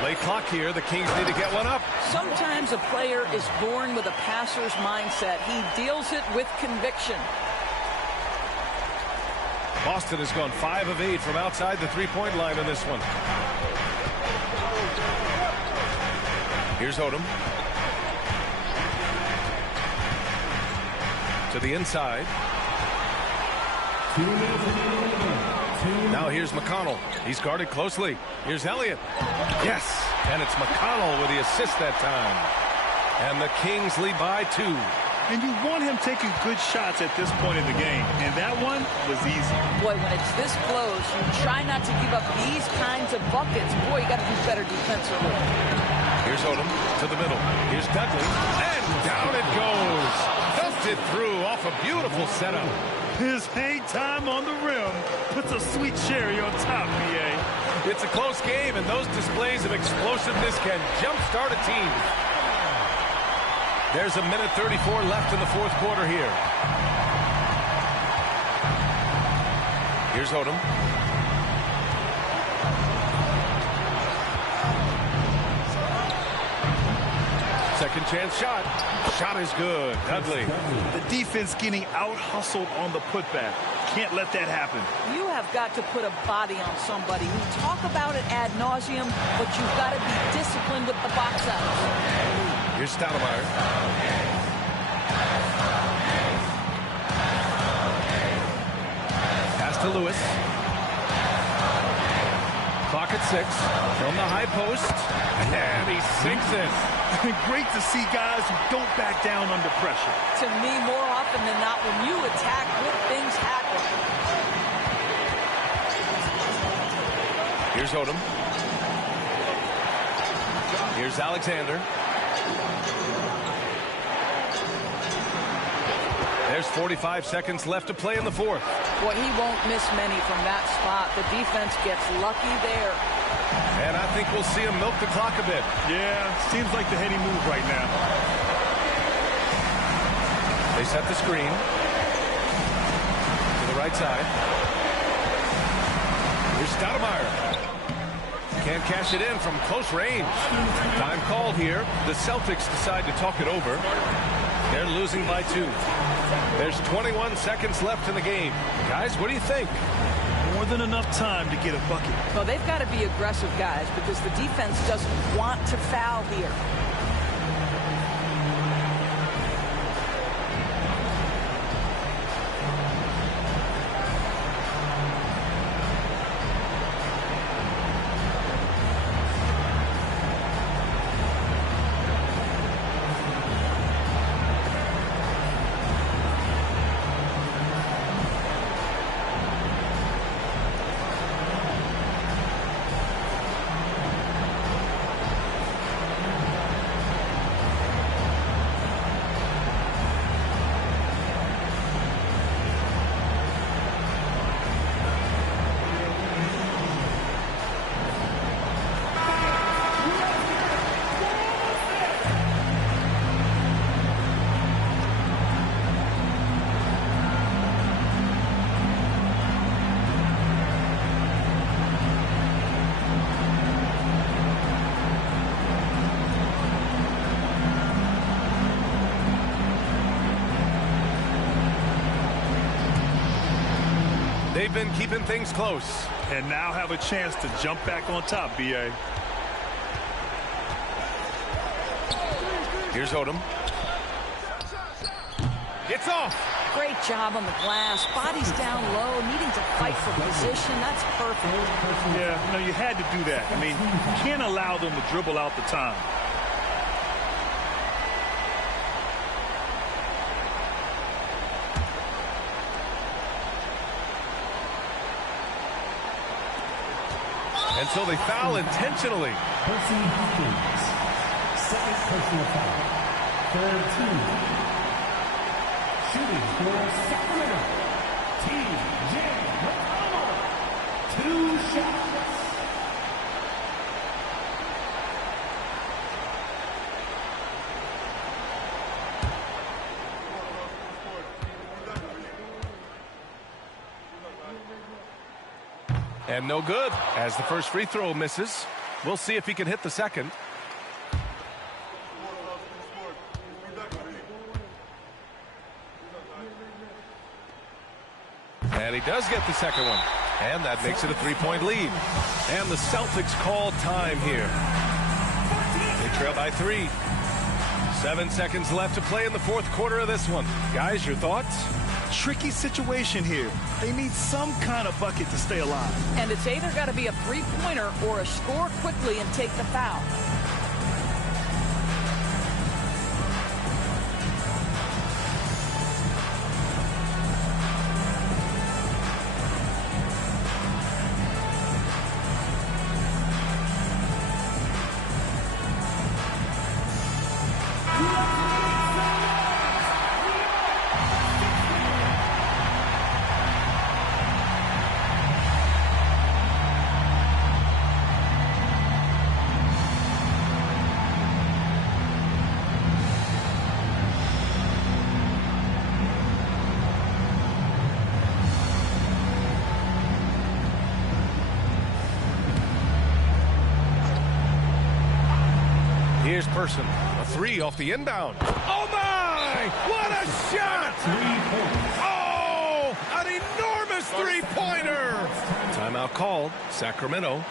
Late clock here. The Kings need to get one up. Sometimes a player is born with a passer's mindset. He deals it with conviction. Boston has gone 5 of 8 from outside the three-point line in this one. Here's Odom. To the inside. Now here's McConnell. He's guarded closely. Here's Elliott. Yes, and it's McConnell with the assist that time. And the Kings lead by 2. And you want him taking good shots at this point in the game. And that one was easy. Boy, when it's this close, you try not to give up these kinds of buckets. Boy, you got to do better defensively. Here's Odom to the middle. Here's Dudley. And down it goes. Dumped it through off a beautiful setup. His hang time on the rim puts a sweet cherry on top, BA. It's a close game, and those displays of explosiveness can jumpstart a team. There's a minute 34 left in the fourth quarter here. Here's Odom. Second chance shot. Shot is good. Dudley. The defense getting out-hustled on the putback. Can't let that happen. You have got to put a body on somebody. We talk about it ad nauseum, but you've got to be disciplined with the box out. Here's Stoudemire. Pass to Lewis. Clock at 6. From the high post. And he sinks it. Great to see guys who don't back down under pressure. To me, more often than not, when you attack, good things happen. Here's Odom. Here's Alexander. There's 45 seconds left to play in the fourth. Boy, he won't miss many from that spot. The defense gets lucky there. And I think we'll see him milk the clock a bit. Yeah, seems like the heady move right now. They set the screen to the right side. Here's Stoudemire. Can't cash it in from close range. Time called here. The Celtics decide to talk it over. They're losing by 2. There's 21 seconds left in the game. Guys, what do you think? More than enough time to get a bucket. Well, they've got to be aggressive, guys, because the defense doesn't want to foul here. They've been keeping things close. And now have a chance to jump back on top, B.A. Here's Odom. It's off. Great job on the glass. Body's down low, needing to fight for position. That's perfect. Yeah, you had to do that. I mean, you can't allow them to dribble out the time. And so they foul intentionally. Percy Hawkins. Second personal foul. Third team. Shooting for Sacramento. T.J. McConnell. 2 shots. And no good, as the first free throw misses. We'll see if he can hit the second. And he does get the second one. And that makes it a 3-point lead. And the Celtics call time here. They trail by 3. 7 seconds left to play in the fourth quarter of this one. Guys, your thoughts? Tricky situation here. They need some kind of bucket to stay alive. And it's either got to be a three-pointer or a score quickly and take the foul. Here's Person, a three off the inbound. Oh, my! What a shot! Oh, an enormous three-pointer! Timeout called. Sacramento.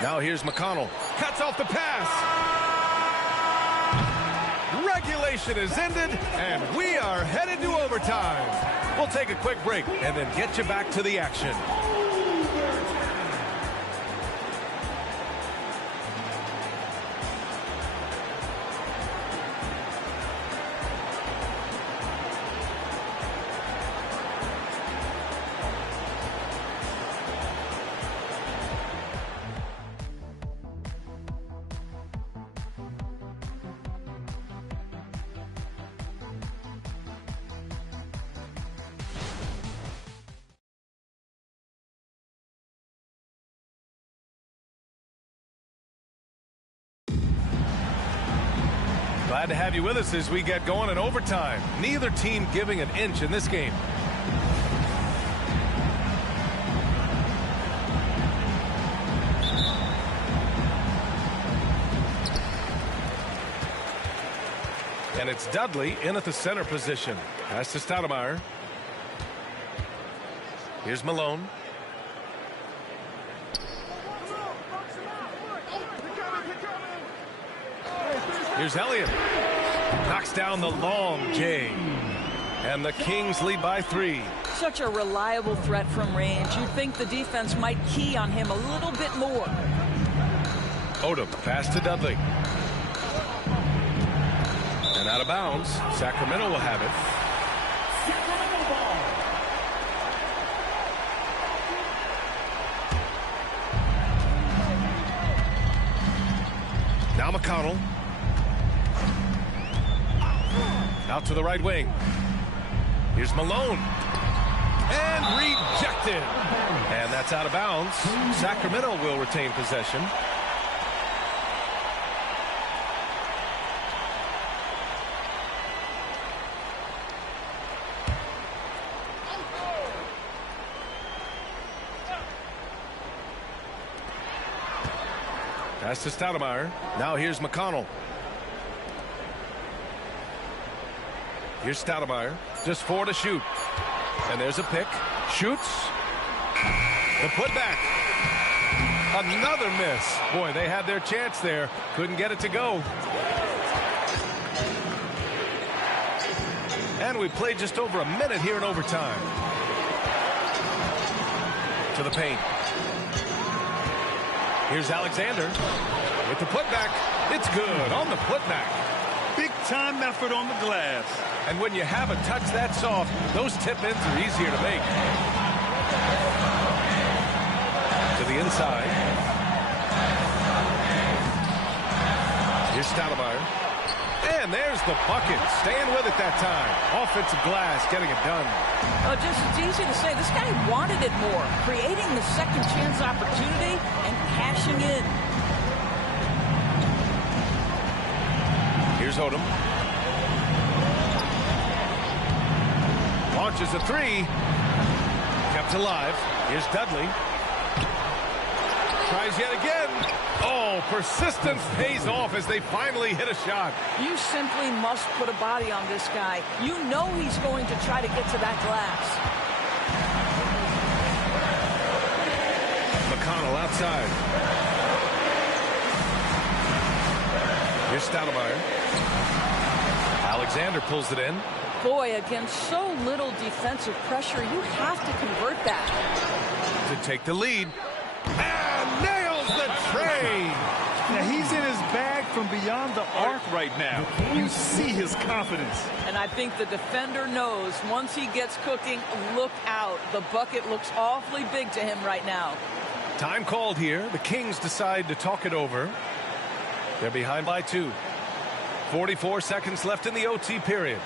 Now here's McConnell. Cuts off the pass. Regulation is ended, and we are headed to overtime. We'll take a quick break and then get you back to the action. Glad to have you with us as we get going in overtime. Neither team giving an inch in this game. And it's Dudley in at the center position. Pass to Stoudemire. Here's Malone. Here's Elliott. Knocks down the long J. And the Kings lead by 3. Such a reliable threat from range. You'd think the defense might key on him a little bit more. Odom, pass to Dudley. And out of bounds. Sacramento will have it. Now McConnell. Out to the right wing. Here's Malone. And rejected. And that's out of bounds. Sacramento will retain possession. Pass to Stoudemire. Now here's McConnell. Here's Stoudemire. Just 4 to shoot. And there's a pick. Shoots. The putback. Another miss. Boy, they had their chance there. Couldn't get it to go. And we played just over a minute here in overtime. To the paint. Here's Alexander with the putback. It's good on the putback. Big time effort on the glass. And when you have a touch that soft, those tip-ins are easier to make. To the inside. Here's Stoudemire. And there's the bucket. Staying with it that time. Offensive glass, getting it done. Just it's easy to say. This guy wanted it more. Creating the second chance opportunity and cashing in. Here's Odom. Launches a three. Kept alive. Here's Dudley. Tries yet again. Oh, persistence pays off as they finally hit a shot. You simply must put a body on this guy. You know he's going to try to get to that glass. McConnell outside. Here's Stoudemire. Alexander pulls it in. Boy, against so little defensive pressure, you have to convert that. To take the lead. And nails the tray. Now he's in his bag from beyond the arc right now. You see his confidence. And I think the defender knows once he gets cooking, look out. The bucket looks awfully big to him right now. Time called here. The Kings decide to talk it over. They're behind by 2. 44 seconds left in the OT period.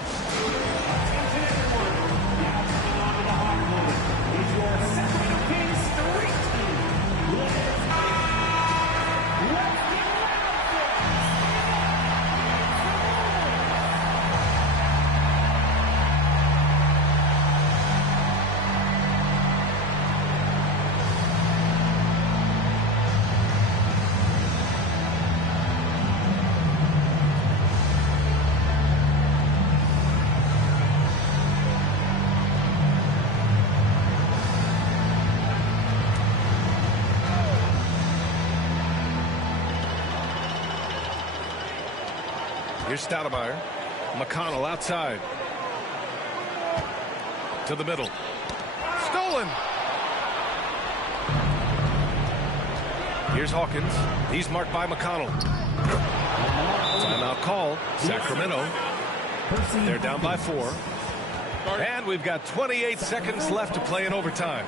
Here's Stoudemire. McConnell outside. To the middle. Stolen. Here's Hawkins. He's marked by McConnell. Timeout call. Sacramento. They're down by 4. And we've got 28 seconds left to play in overtime.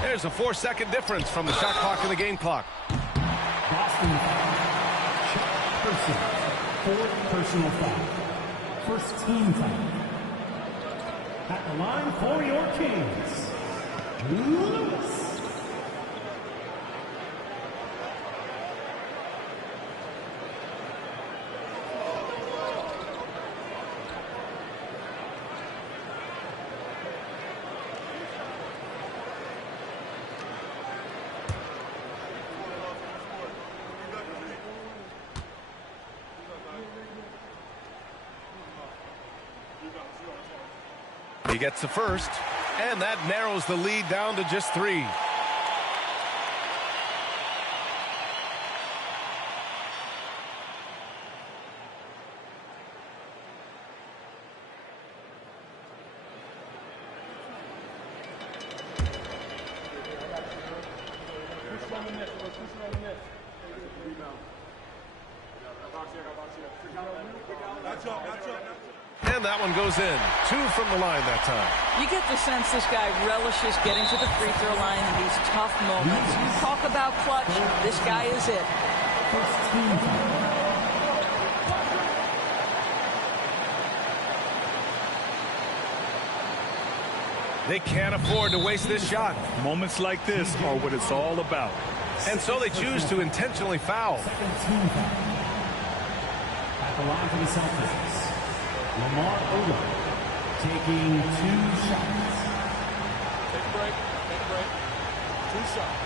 There's a 4-second difference from the shot clock to the game clock. Boston person, 4th personal foul. First team foul. At the line for your Kings, Lewis. He gets the first, and that narrows the lead down to just 3. And that one goes in. 2 from the line that time. You get the sense this guy relishes getting to the free throw line in these tough moments. You talk about clutch, this guy is it. First team foul. They can't afford to waste this shot. Moments like this are what it's all about. And so they choose to intentionally foul. Second team foul. At the line for the Celtics, Lamar Odom taking 2 shots. Take a break. Take a break. 2 shots.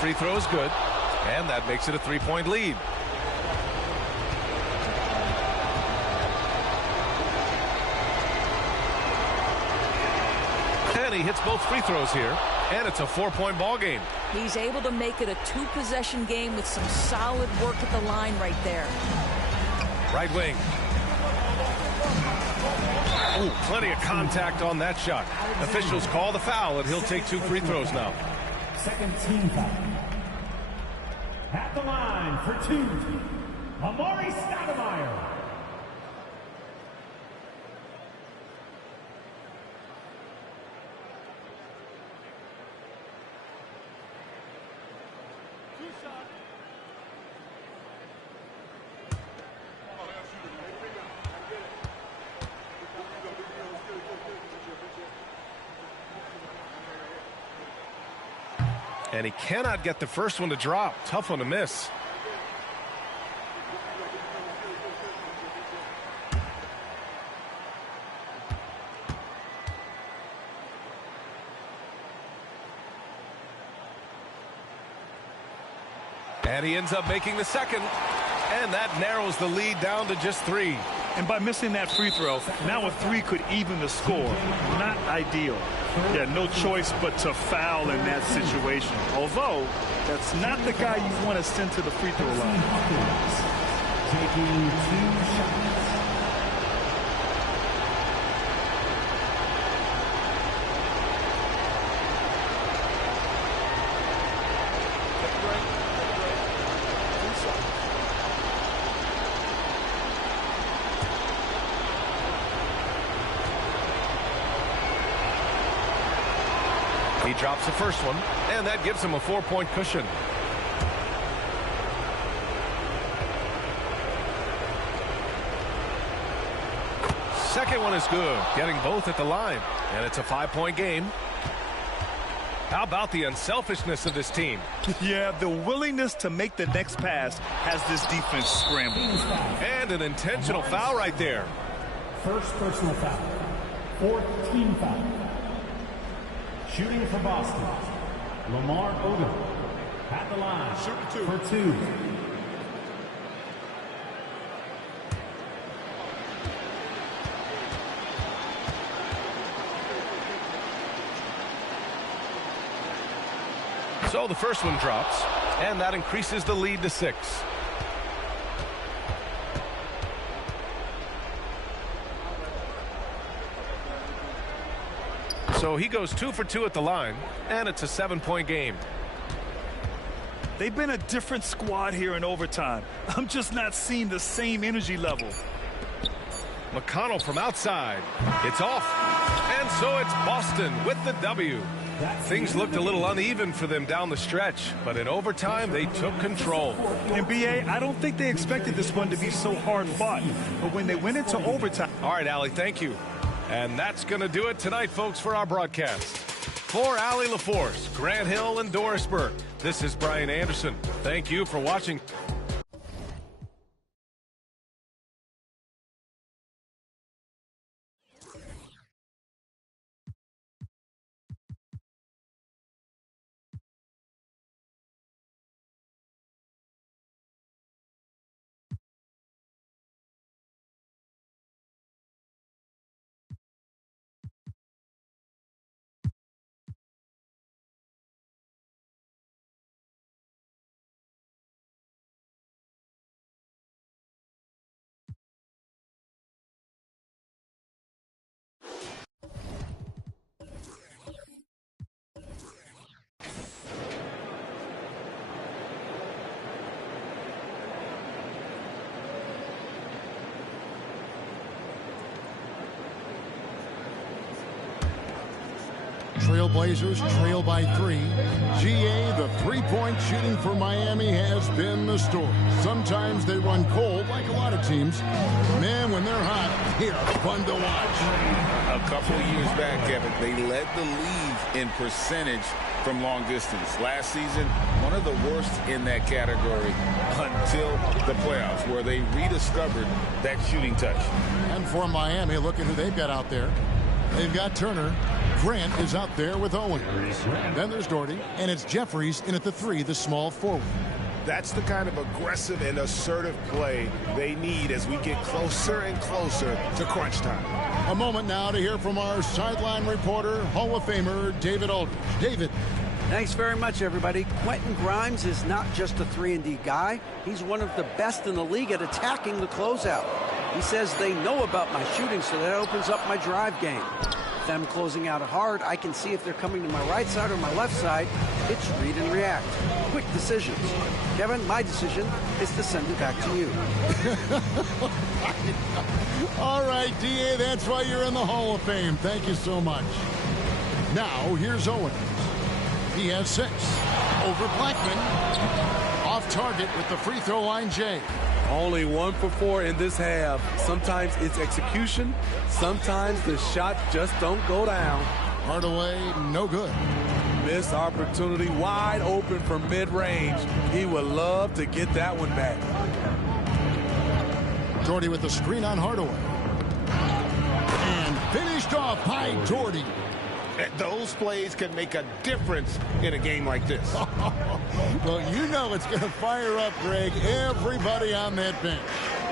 free throw is good, and that makes it a 3-point lead. And he hits both free throws here, and it's a 4-point ball game. He's able to make it a 2-possession game with some solid work at the line right there. Right wing. Ooh, plenty of contact on that shot. Officials call the foul, and he'll take 2 free throws now. Second team foul. At the line for 2, Amari Stoudemire. And he cannot get the first one to drop. Tough one to miss. And he ends up making the second. And that narrows the lead down to just 3. And by missing that free throw, now a 3 could even the score. Not ideal. Yeah, no choice but to foul in that situation. Although, that's not the guy you want to send to the free throw line. Taking 2 shots. He drops the first one, and that gives him a 4-point cushion. Second one is good, getting both at the line, and it's a 5-point game. How about the unselfishness of this team? Yeah, the willingness to make the next pass has this defense scrambled. And an intentional foul right there. First personal foul. 4th team foul. Shooting for Boston, Lamar Odom at the line for 2. So the first one drops, and that increases the lead to 6. So he goes 2 for 2 at the line, and it's a 7-point game. They've been a different squad here in overtime. I'm just not seeing the same energy level. McConnell from outside. It's off. And so it's Boston with the W. Things looked a little uneven for them down the stretch, but in overtime, they took control. And B.A., I don't think they expected this one to be so hard-fought. But when they went into overtime... All right, Allie, thank you. And that's going to do it tonight, folks, for our broadcast. For Allie LaForce, Grant Hill, and Doris Burke, this is Brian Anderson. Thank you for watching. Trailblazers trail by 3. GA, the three-point shooting for Miami has been the story. Sometimes they run cold, like a lot of teams. Man, when they're hot, they are fun to watch. A couple of years back, Kevin, they led the league in percentage from long distance. Last season, one of the worst in that category until the playoffs, where they rediscovered that shooting touch. And for Miami, look at who they've got out there. They've got Turner, Grant is out there with Owens. Then there's Doherty, and it's Jeffries in at the 3, the small forward. That's the kind of aggressive and assertive play they need as we get closer and closer to crunch time. A moment now to hear from our sideline reporter, Hall of Famer David Aldridge. David. Thanks very much, everybody. Quentin Grimes is not just a 3-and-D guy. He's one of the best in the league at attacking the closeout. He says they know about my shooting, so that opens up my drive game. Them closing out hard, I can see if they're coming to my right side or my left side. It's read and react. Quick decisions. Kevin, my decision is to send it back to you. All right, D.A., that's why you're in the Hall of Fame. Thank you so much. Now, here's Owens. He has 6. Over Blackman. Off target with the free throw line, Jay. Only 1 for 4 in this half. Sometimes it's execution. Sometimes the shot just don't go down. Hardaway, no good. Missed opportunity, wide open from mid-range. He would love to get that one back. Doherty with the screen on Hardaway. And finished off by Doherty. Those plays can make a difference in a game like this. Well, you know it's going to fire up, Greg, everybody on that bench.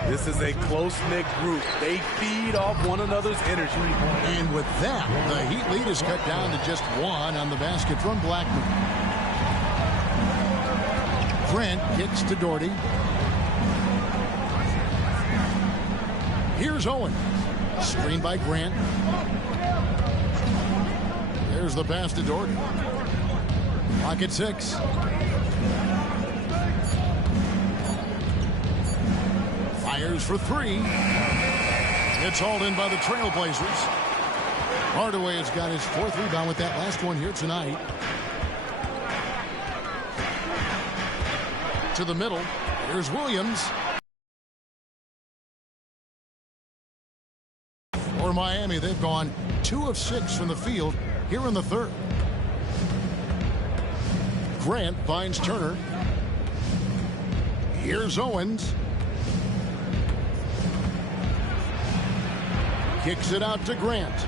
This is a close-knit group. They feed off one another's energy. And with that, the Heat lead is cut down to just 1 on the basket from Blackman. Grant kicks to Doherty. Here's Owen. Screen by Grant. There's the pass to Doherty. Clock at 6. Fires for 3. It's hauled in by the Trailblazers. Hardaway has got his 4th rebound with that last one here tonight. To the middle. Here's Williams. For Miami, they've gone 2 of 6 from the field here in the 3rd. Grant finds Turner. Here's Owens. Kicks it out to Grant.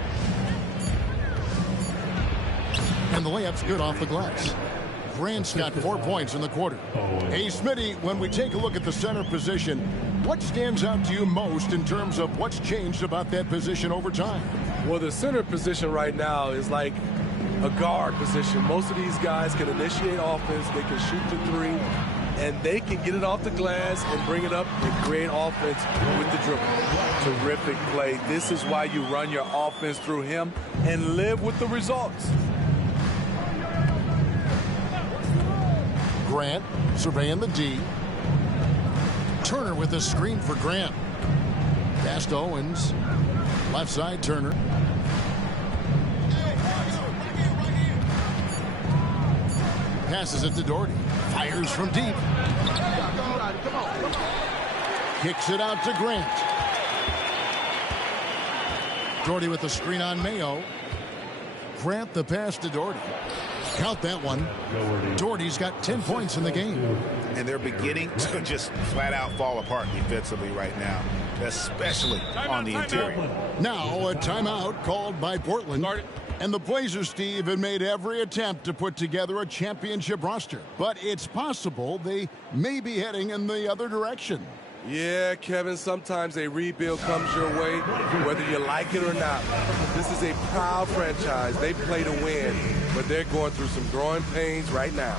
And the layup's good off the glass. Grant's got 4 points in the quarter. Hey, Smitty, when we take a look at the center position, what stands out to you most in terms of what's changed about that position over time? Well, the center position right now is like a guard position. Most of these guys can initiate offense, they can shoot the 3, and they can get it off the glass and bring it up and create offense with the dribble. Terrific play. This is why you run your offense through him and live with the results. Grant surveying the D. Turner with a screen for Grant. Pass to Owens. Left side, Turner. Passes it to Doherty. Fires from deep. Kicks it out to Grant. Doherty with the screen on Mayo. Grant the pass to Doherty. Count that one. Doherty's got 10 points in the game. And they're beginning to just flat out fall apart defensively right now, especially on the interior. Now a timeout called by Portland. And the Blazers, Steve, have made every attempt to put together a championship roster. But it's possible they may be heading in the other direction. Yeah, Kevin, sometimes a rebuild comes your way, whether you like it or not. This is a proud franchise. They play to win, but they're going through some growing pains right now.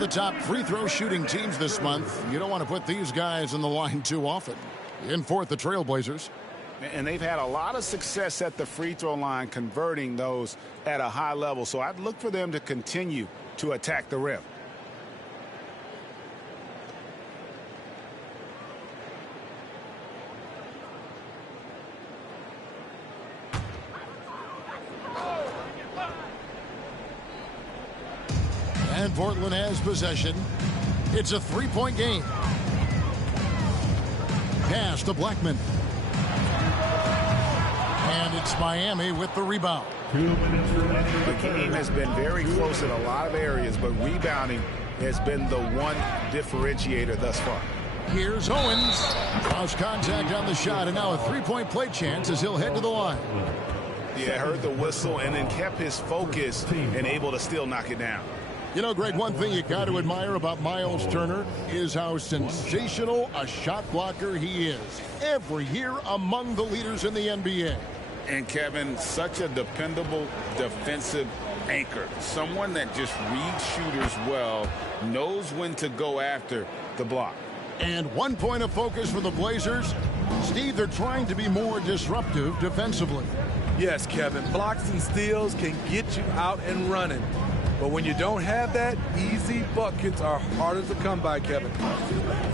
of the top free throw shooting teams this month. You don't want to put these guys in the line too often. In fourth, the Trailblazers. And they've had a lot of success at the free throw line, converting those at a high level. So I'd look for them to continue to attack the rim. And Portland has possession. It's a three-point game. Pass to Blackman. And it's Miami with the rebound. The game has been very close in a lot of areas, but rebounding has been the one differentiator thus far. Here's Owens. Cross contact on the shot, and now a three-point play chance as he'll head to the line. Yeah, heard the whistle and then kept his focus and able to still knock it down. You know, Greg, one thing you got to admire about Miles Turner is how sensational a shot blocker he is. Every year among the leaders in the NBA. And, Kevin, such a dependable defensive anchor. Someone that just reads shooters well, knows when to go after the block. And 1 point of focus for the Blazers. Steve, they're trying to be more disruptive defensively. Yes, Kevin. Blocks and steals can get you out and running. But when you don't have that, easy buckets are harder to come by, Kevin.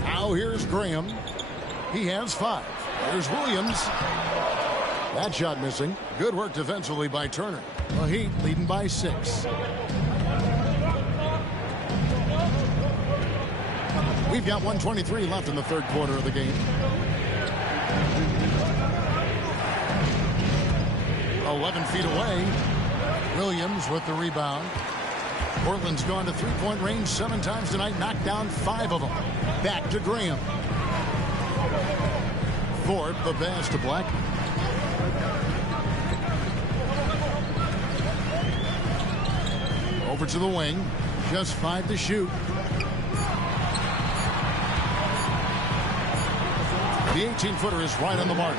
Now here's Graham. He has 5. There's Williams. That shot missing. Good work defensively by Turner. The Heat leading by 6. We've got 1:23 left in the third quarter of the game. 11 feet away. Williams with the rebound. Portland's gone to three-point range 7 times tonight, knocked down 5 of them. Back to Graham. Thorpe, the pass to Black. Over to the wing. Just 5 to shoot. The 18-footer is right on the mark.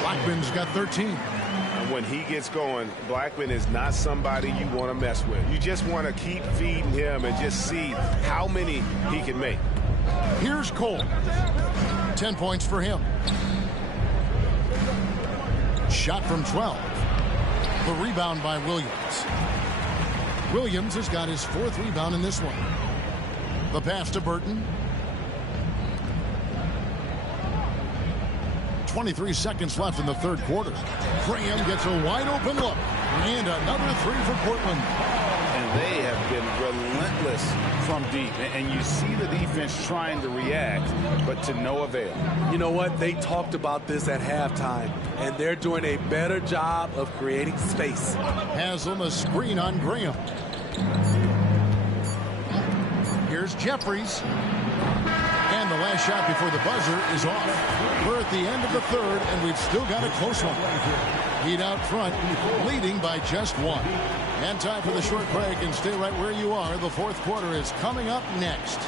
Blackman's got 13. When he gets going, Blackman is not somebody you want to mess with. You just want to keep feeding him and just see how many he can make. Here's Cole. 10 points for him. Shot from 12. The rebound by Williams. Williams has got his 4th rebound in this one. The pass to Burton. 23 seconds left in the third quarter. Graham gets a wide open look. And another 3 for Portland. And they have been relentless from deep. And you see the defense trying to react, but to no avail. You know what? They talked about this at halftime, and they're doing a better job of creating space. Haslam a screen on Graham. Here's Jeffries. And the last shot before the buzzer is off. We're at the end of the third, and we've still got a close one. Heat out front, leading by just 1. And time for the short break, and stay right where you are. The fourth quarter is coming up next.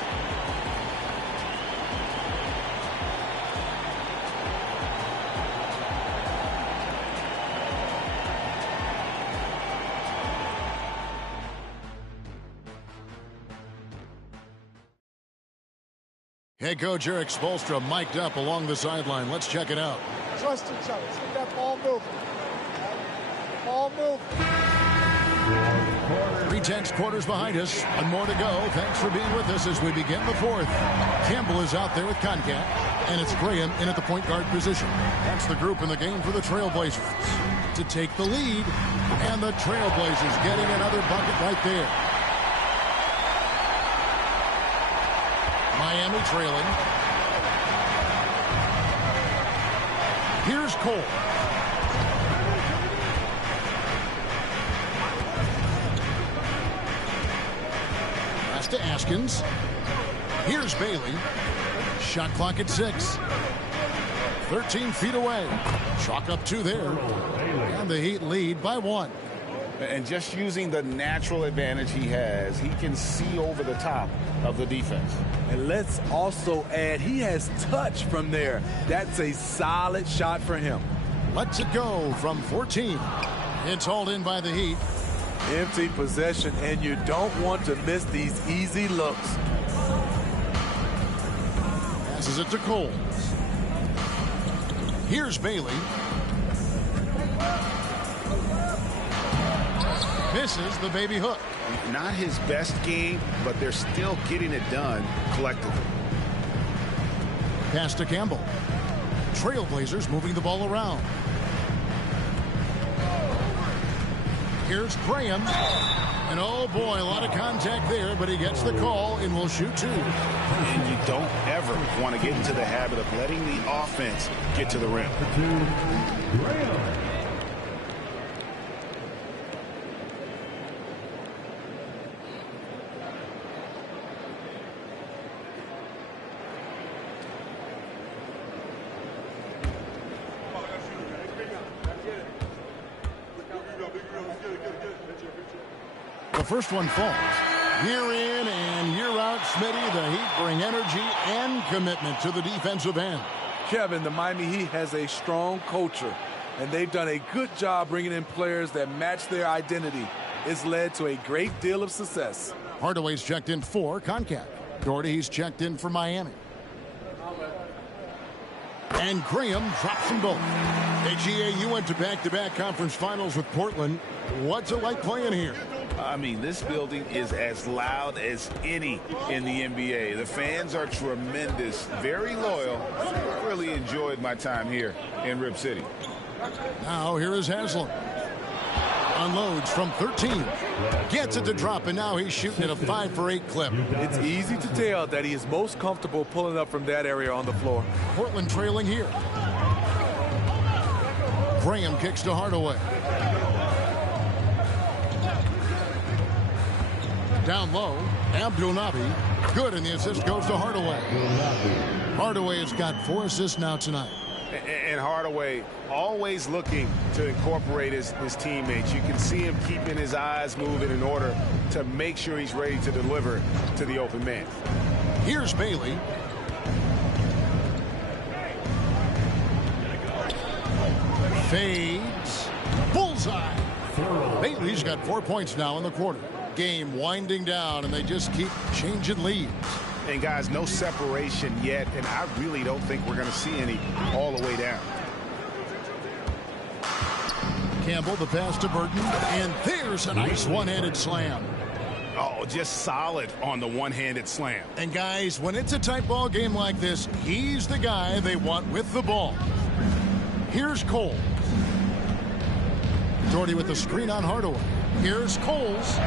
Head coach Eric Spoelstra mic'd up along the sideline. Let's check it out. Trust each other. Keep that ball moving. Ball moving. 3 quarters behind us. 1 more to go. Thanks for being with us as we begin the fourth. Campbell is out there with Concat, and it's Graham in at the point guard position. That's the group in the game for the Trailblazers to take the lead, and the Trailblazers getting another bucket right there. Miami trailing. Here's Cole. Pass to Askins. Here's Bailey. Shot clock at 6. 13 feet away. Chalk up 2 there. And the Heat lead by 1. And just using the natural advantage he has, he can see over the top of the defense. And let's also add, he has touch from there. That's a solid shot for him. Lets it go from 14. It's hauled in by the Heat. Empty possession, and you don't want to miss these easy looks. Passes it to Coles. Here's Bailey. Misses the baby hook. Not his best game, but they're still getting it done collectively. Pass to Campbell. Trailblazers moving the ball around. Here's Graham. And oh boy, a lot of contact there, but he gets the call and will shoot two. And you don't ever want to get into the habit of letting the offense get to the rim. The first one falls. Year in and year out, Smitty, the Heat bring energy and commitment to the defensive end. Kevin, the Miami Heat has a strong culture, and they've done a good job bringing in players that match their identity. It's led to a great deal of success. Hardaway's checked in for Concacaf. Doherty's checked in for Miami. And Graham drops them both. HEA, you went to back-to-back conference finals with Portland. What's it like playing here? I mean, this building is as loud as any in the NBA. The fans are tremendous, very loyal. I really enjoyed my time here in Rip City. Now here is Haslam. Unloads from 13. Gets it to drop, and now he's shooting at a 5 for 8 clip. It's easy to tell that he is most comfortable pulling up from that area on the floor. Portland trailing here. Graham kicks to Hardaway. Down low, Abdul Nabi. Good, and the assist goes to Hardaway. Hardaway has got 4 assists now tonight. And Hardaway always looking to incorporate his teammates. You can see him keeping his eyes moving in order to make sure he's ready to deliver to the open man. Here's Bailey. Fades. Bullseye. Bailey's got 4 points now in the quarter. Game winding down, and they just keep changing leads. And guys, no separation yet, and I really don't think we're going to see any all the way down. Campbell, the pass to Burton, and there's a nice one-handed slam. Oh, just solid on the one-handed slam. And guys, when it's a tight ball game like this, he's the guy they want with the ball. Here's Cole. Doherty with the screen on Hardaway. Here's Coles.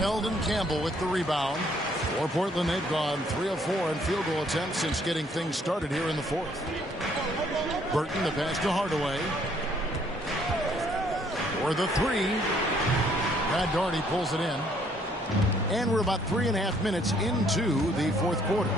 Eldon Campbell with the rebound. For Portland, they've gone 3 of 4 in field goal attempts since getting things started here in the fourth. Burton, the pass to Hardaway. For the 3. Brad Doherty pulls it in. And we're about 3.5 minutes into the fourth quarter.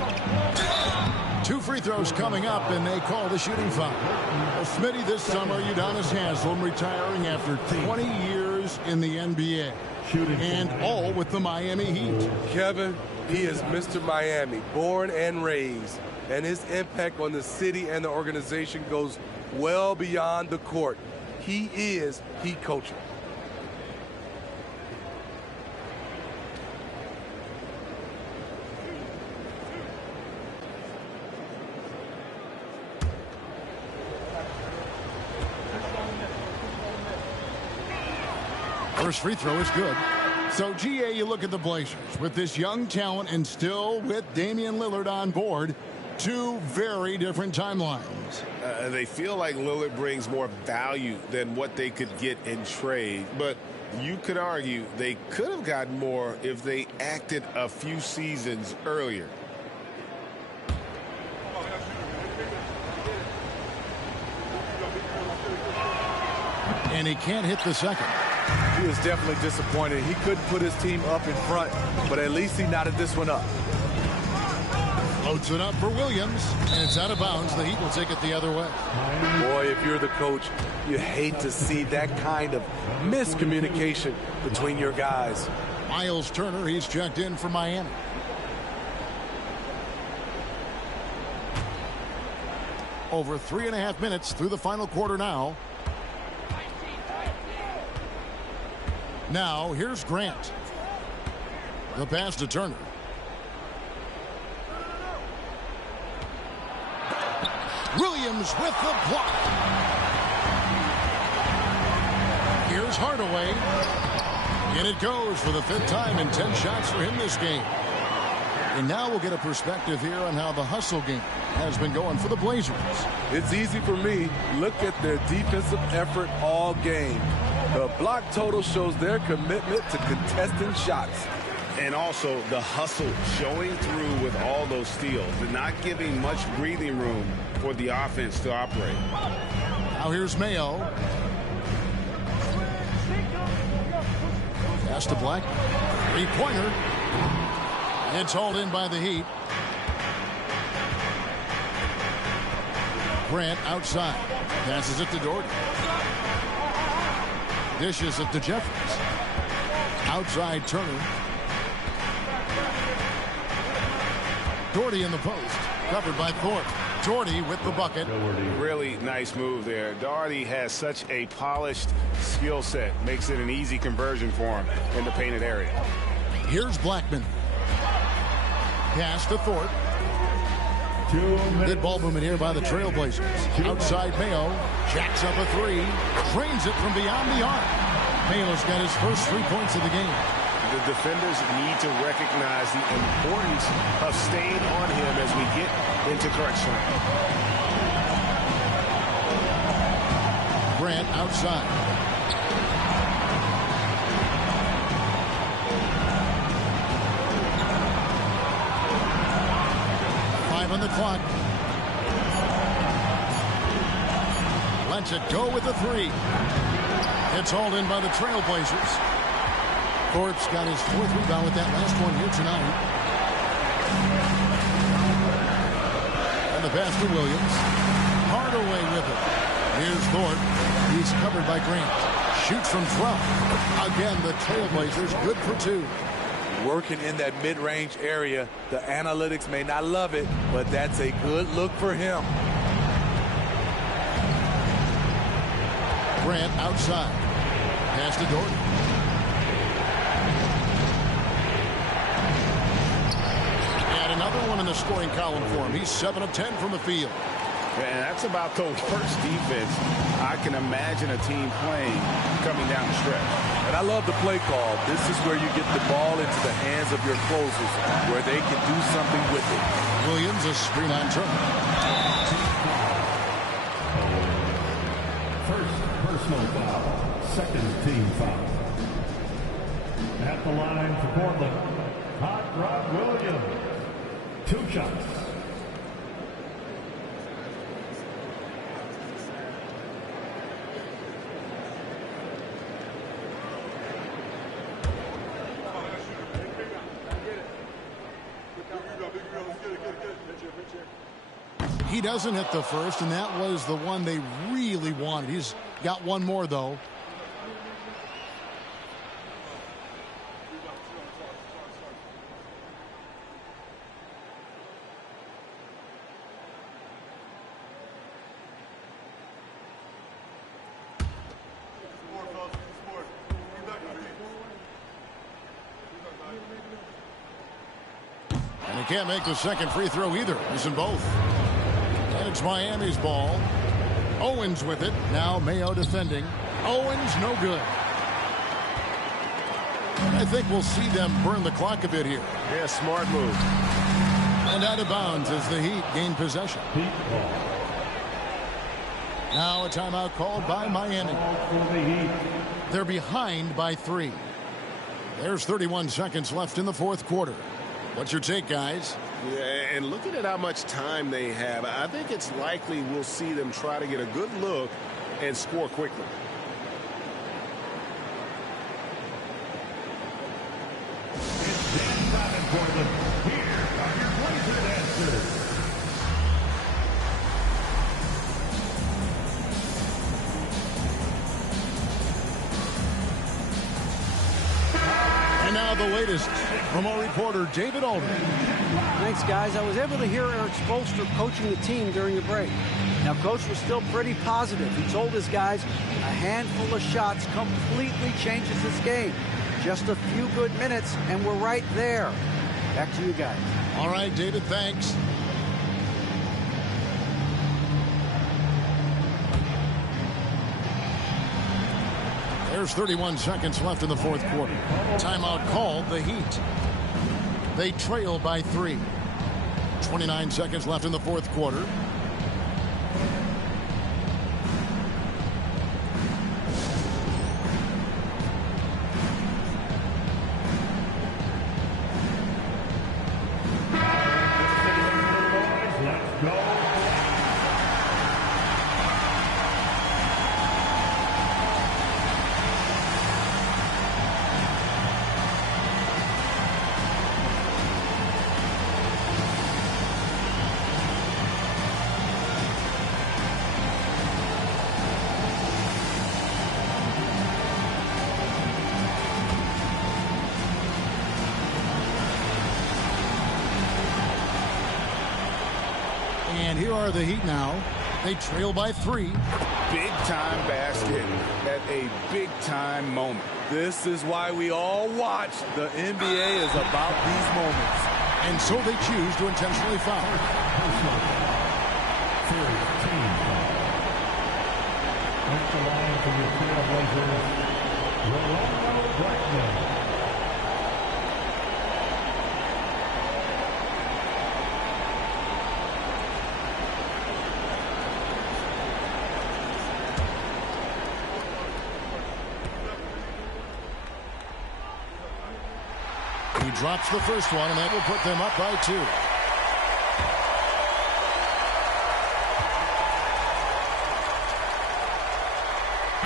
2 free throws coming up, and they call the shooting foul. Well, Smitty, this summer, Udonis Haslem retiring after 20 years in the NBA. And all with the Miami Heat. Kevin, he is Mr. Miami, born and raised. And his impact on the city and the organization goes well beyond the court. He is Heat culture. First free throw is good. So, GA, you look at the Blazers with this young talent and still with Damian Lillard on board. 2 very different timelines. They feel like Lillard brings more value than what they could get in trade. But you could argue they could have gotten more if they acted a few seasons earlier. And he can't hit the second. He was definitely disappointed. He couldn't put his team up in front, but at least he knotted this one up. Floats it up for Williams, and it's out of bounds. The Heat will take it the other way. Boy, if you're the coach, you hate to see that kind of miscommunication between your guys. Miles Turner, he's checked in for Miami. Over 3.5 minutes through the final quarter now. Now here's Grant. The pass to Turner. Williams with the block. Here's Hardaway. And it goes for the 5th time in 10 shots for him this game. And now we'll get a perspective here on how the hustle game has been going for the Blazers. It's easy for me. Look at their defensive effort all game. The block total shows their commitment to contesting shots. And also the hustle showing through with all those steals and not giving much breathing room for the offense to operate. Now here's Mayo. Pass to Black. 3-pointer. It's hauled in by the Heat. Grant outside. Passes it to Doherty. Dishes it to Jeffries. Outside Turner. Doherty in the post. Covered by Thorpe. Doherty with the bucket. Really nice move there. Doherty has such a polished skill set. Makes it an easy conversion for him in the painted area. Here's Blackman. Pass to Thorpe. Good ball movement here by the Trailblazers. Outside Mayo. Jacks up a 3. Drains it from beyond the arc. Mayo's got his first 3 points of the game. The defenders need to recognize the importance of staying on him as we get into crunch time. Grant outside. On the clock. Lets it go with the 3. It's hauled in by the Trailblazers. Thorpe's got his 4th rebound with that last one here tonight. And the pass to Williams. Hardaway with it. Here's Thorpe. He's covered by Grant. Shoots from 12. Again, the Trailblazers good for 2. Working in that mid-range area. The analytics may not love it, but that's a good look for him. Grant outside. Pass to Doherty. And another one in the scoring column for him. He's 7 of 10 from the field. And that's about the worst defense I can imagine a team playing coming down the stretch. And I love the play call. This is where you get the ball into the hands of your closers, where they can do something with it. Williams, a screen on Turner. First personal foul. Second team foul. At the line for Portland, Hot Rod Williams. 2 shots. He doesn't hit the first, and that was the one they really wanted. He's got one more, though. And he can't make the second free throw either. Missing both. And it's Miami's ball. Owens with it. Now Mayo defending. Owens no good. I think we'll see them burn the clock a bit here. Yeah, smart move. And out of bounds as the Heat gain possession. Now a timeout called by Miami. They're behind by 3. There's 31 seconds left in the 4th quarter. What's your take, guys? Yeah, and looking at how much time they have, I think it's likely we'll see them try to get a good look and score quickly. It's time in Portland. Here are your Blazer answers. And now the latest from our reporter, David Aldridge. Thanks, guys. I was able to hear Eric Spoelstra coaching the team during the break. Now, Coach was still pretty positive. He told his guys a handful of shots completely changes this game. Just a few good minutes, and we're right there. Back to you guys. All right, David, thanks. There's 31 seconds left in the fourth quarter. Timeout called, the Heat. They trail by 3. 29 seconds left in the fourth quarter. And here are the Heat now. They trail by 3. Big-time basket at a big-time moment. This is why we all watch. The NBA is about these moments. And so they choose to intentionally foul. Up the line for your Trailblazers, Rolando Blackman. He drops the first one, and that will put them up by 2.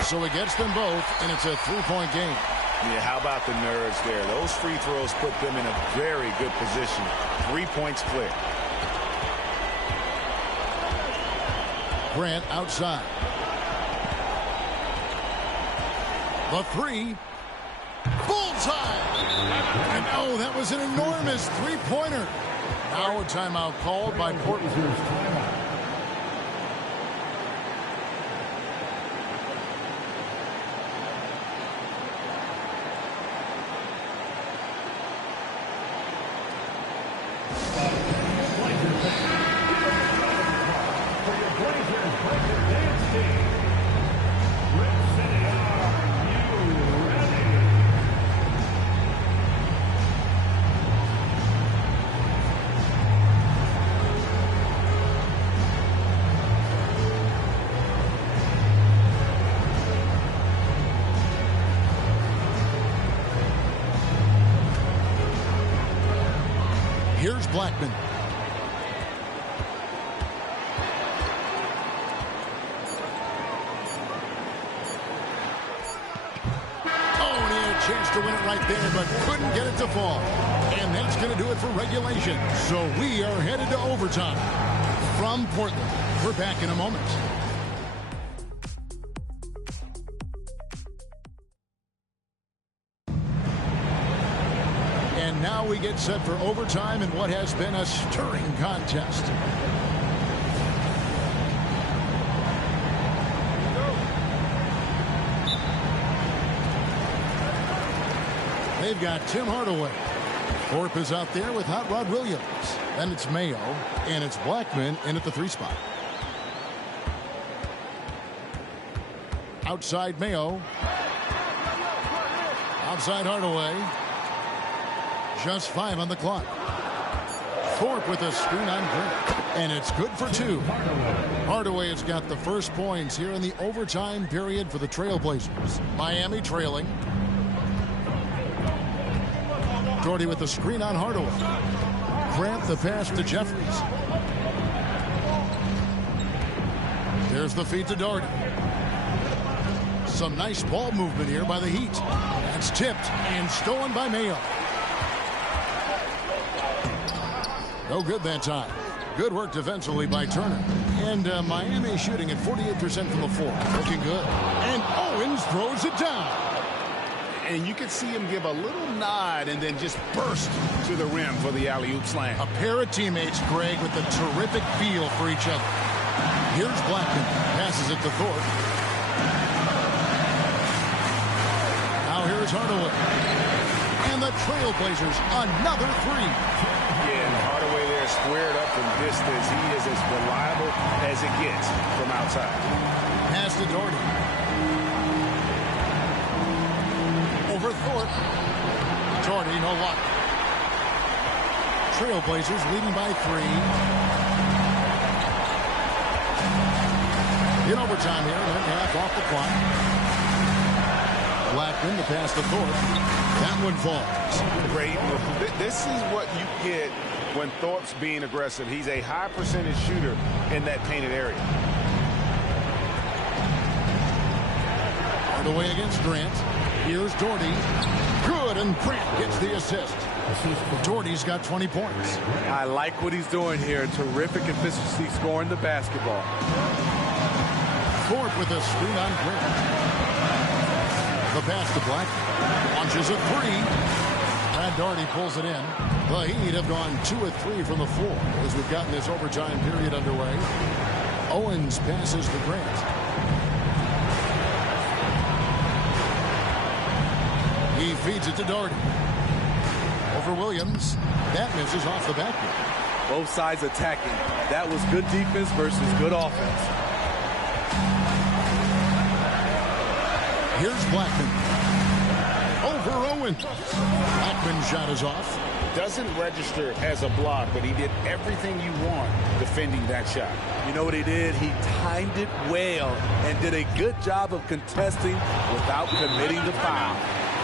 So he gets them both, and it's a 3-point game. Yeah, how about the nerves there? Those free throws put them in a very good position. 3 points clear. Grant outside. The 3. Bullseye! And oh, that was an enormous 3-pointer. Now a timeout called by Portland. Here's Blackman. Oh, and he had a chance to win it right there, but couldn't get it to fall. And that's going to do it for regulation. So we are headed to overtime. From Portland, we're back in a moment. And now we get set for overtime in what has been a stirring contest. They've got Tim Hardaway. Thorpe is out there with Hot Rod Williams. Then it's Mayo, and it's Blackman in at the 3 spot. Outside Mayo. Outside Hardaway. Just 5 on the clock. Thorpe with a screen on Grant. And it's good for 2. Hardaway has got the first points here in the overtime period for the Trailblazers. Miami trailing. Doherty with the screen on Hardaway. Grant the pass to Jeffries. There's the feed to Doherty. Some nice ball movement here by the Heat. That's tipped and stolen by Mayo. No good that time. Good work defensively by Turner. And Miami shooting at 48% from the floor. Looking good. And Owens throws it down. And you can see him give a little nod and then just burst to the rim for the alley-oop slam. A pair of teammates, Greg, with a terrific feel for each other. Here's Blackman. Passes it to Thorpe. Now here's Hardaway. And the Trailblazers, another three. Yeah, and Hardaway there squared up from distance. He is as reliable as it gets from outside. Pass to Doherty. Over Thorpe. Doherty, no luck. Trailblazers leading by 3. In overtime here, and half off the clock. Blackman, the pass to Thorpe. That one falls. Great move. This is what you get when Thorpe's being aggressive. He's a high percentage shooter in that painted area. Hardaway against Grant. Here's Doherty. Good, and Grant gets the assist. Doherty's got 20 points. I like what he's doing here. Terrific efficiency scoring the basketball. Thorpe with a screen on Grant. The pass to Blackman. Launches a 3. Brad Doherty pulls it in. The Heat have gone 2 of 3 from the floor as we've gotten this overtime period underway. Owens passes to Grant. He feeds it to Doherty. Over Williams. That misses off the backboard. Both sides attacking. That was good defense versus good offense. Here's Blackman. Over Owens. Blackman's shot is off. Doesn't register as a block, but he did everything you want defending that shot. You know what he did? He timed it well and did a good job of contesting without committing the foul.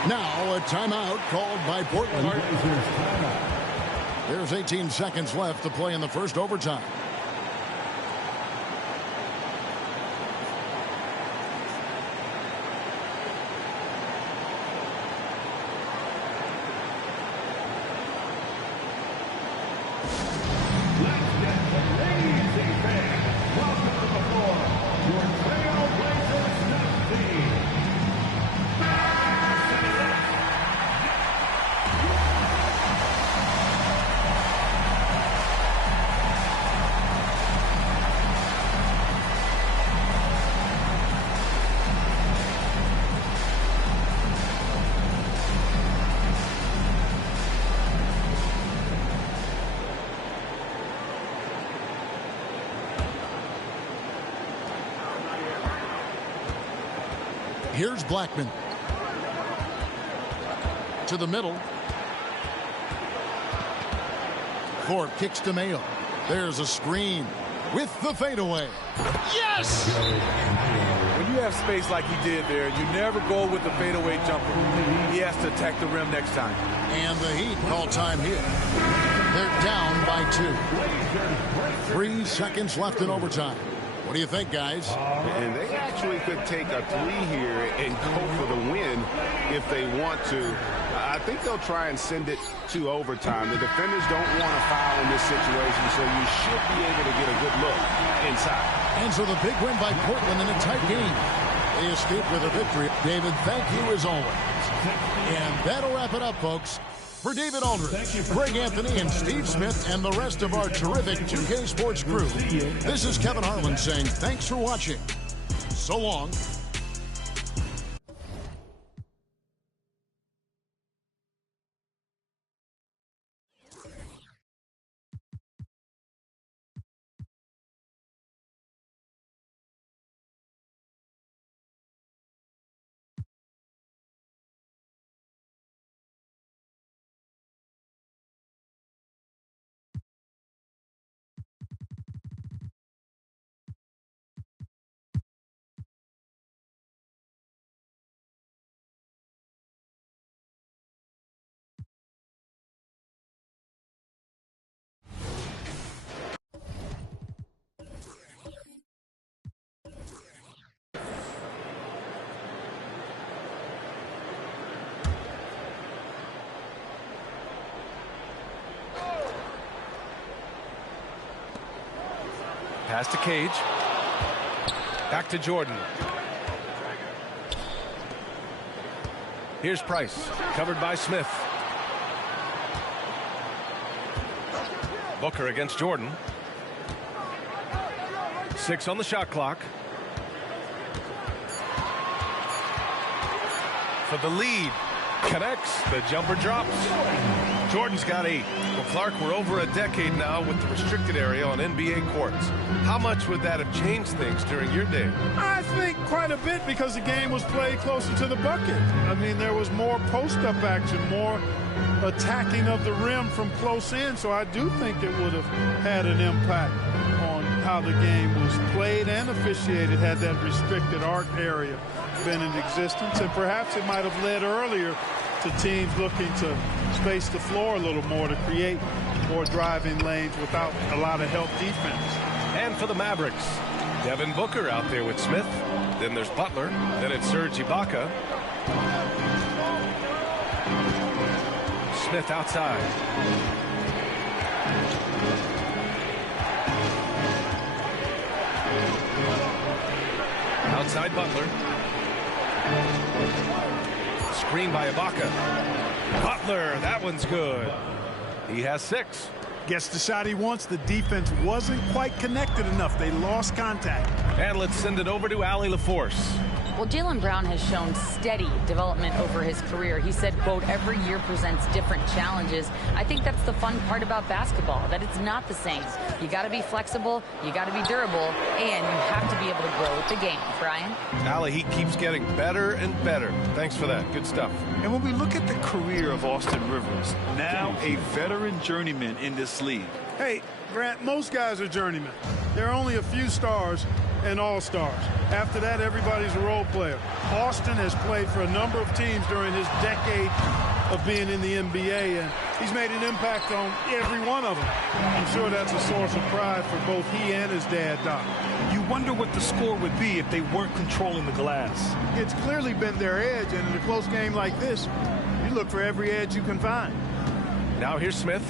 Now a timeout called by Portland. There's 18 seconds left to play in the first overtime. Here's Blackman. To the middle. Thorpe kicks to Mayo. There's a screen with the fadeaway. Yes! When you have space like he did there, you never go with the fadeaway jumper. He has to attack the rim next time. And the Heat call time here. They're down by 2. 3 seconds left in overtime. What do you think, guys? And they actually could take a 3 here and go for the win if they want to. I think they'll try and send it to overtime. The defenders don't want to foul in this situation, so you should be able to get a good look inside. And so the big win by Portland in a tight game. They escape with a victory. David, thank you as always. And that'll wrap it up, folks. For David Aldridge, Greg Anthony, and Steve Smith, and the rest of our terrific 2K Sports crew, this is Kevin Harlan saying thanks for watching. So long. Pass to Cage. Back to Jordan. Here's Price. Covered by Smith. Booker against Jordan. 6 on the shot clock. For the lead. Connects. The jumper drops. Jordan's got 8. Well, Clark, we're over a decade now with the restricted area on NBA courts. How much would that have changed things during your day? I think quite a bit, because the game was played closer to the bucket. I mean, there was more post-up action, more attacking of the rim from close in, so I do think it would have had an impact on how the game was played and officiated had that restricted arc area been in existence, and perhaps it might have led earlier to teams looking to space the floor a little more to create more driving lanes without a lot of help defense. And for the Mavericks, Devin Booker out there with Smith. Then there's Butler. Then it's Serge Ibaka. Smith outside. Outside Butler. Screen by Ibaka. Butler, that one's good. He has 6. Gets the shot he wants. The defense wasn't quite connected enough. They lost contact. And let's send it over to Allie LaForce. Well, Jaylen Brown has shown steady development over his career. He said, quote, every year presents different challenges. I think that's the fun part about basketball, that it's not the same. You got to be flexible, you got to be durable, and you have to be able to grow with the game. Brian? Allie, he keeps getting better and better. Thanks for that. Good stuff. And when we look at the career of Austin Rivers, now a veteran journeyman in this league. Hey, Grant, most guys are journeymen. There are only a few stars and all-stars. After that, everybody's a role player. Austin has played for a number of teams during his decade of being in the NBA, and he's made an impact on every one of them. I'm sure that's a source of pride for both he and his dad, Doc. You wonder what the score would be if they weren't controlling the glass. It's clearly been their edge, and in a close game like this, you look for every edge you can find. Now here's Smith.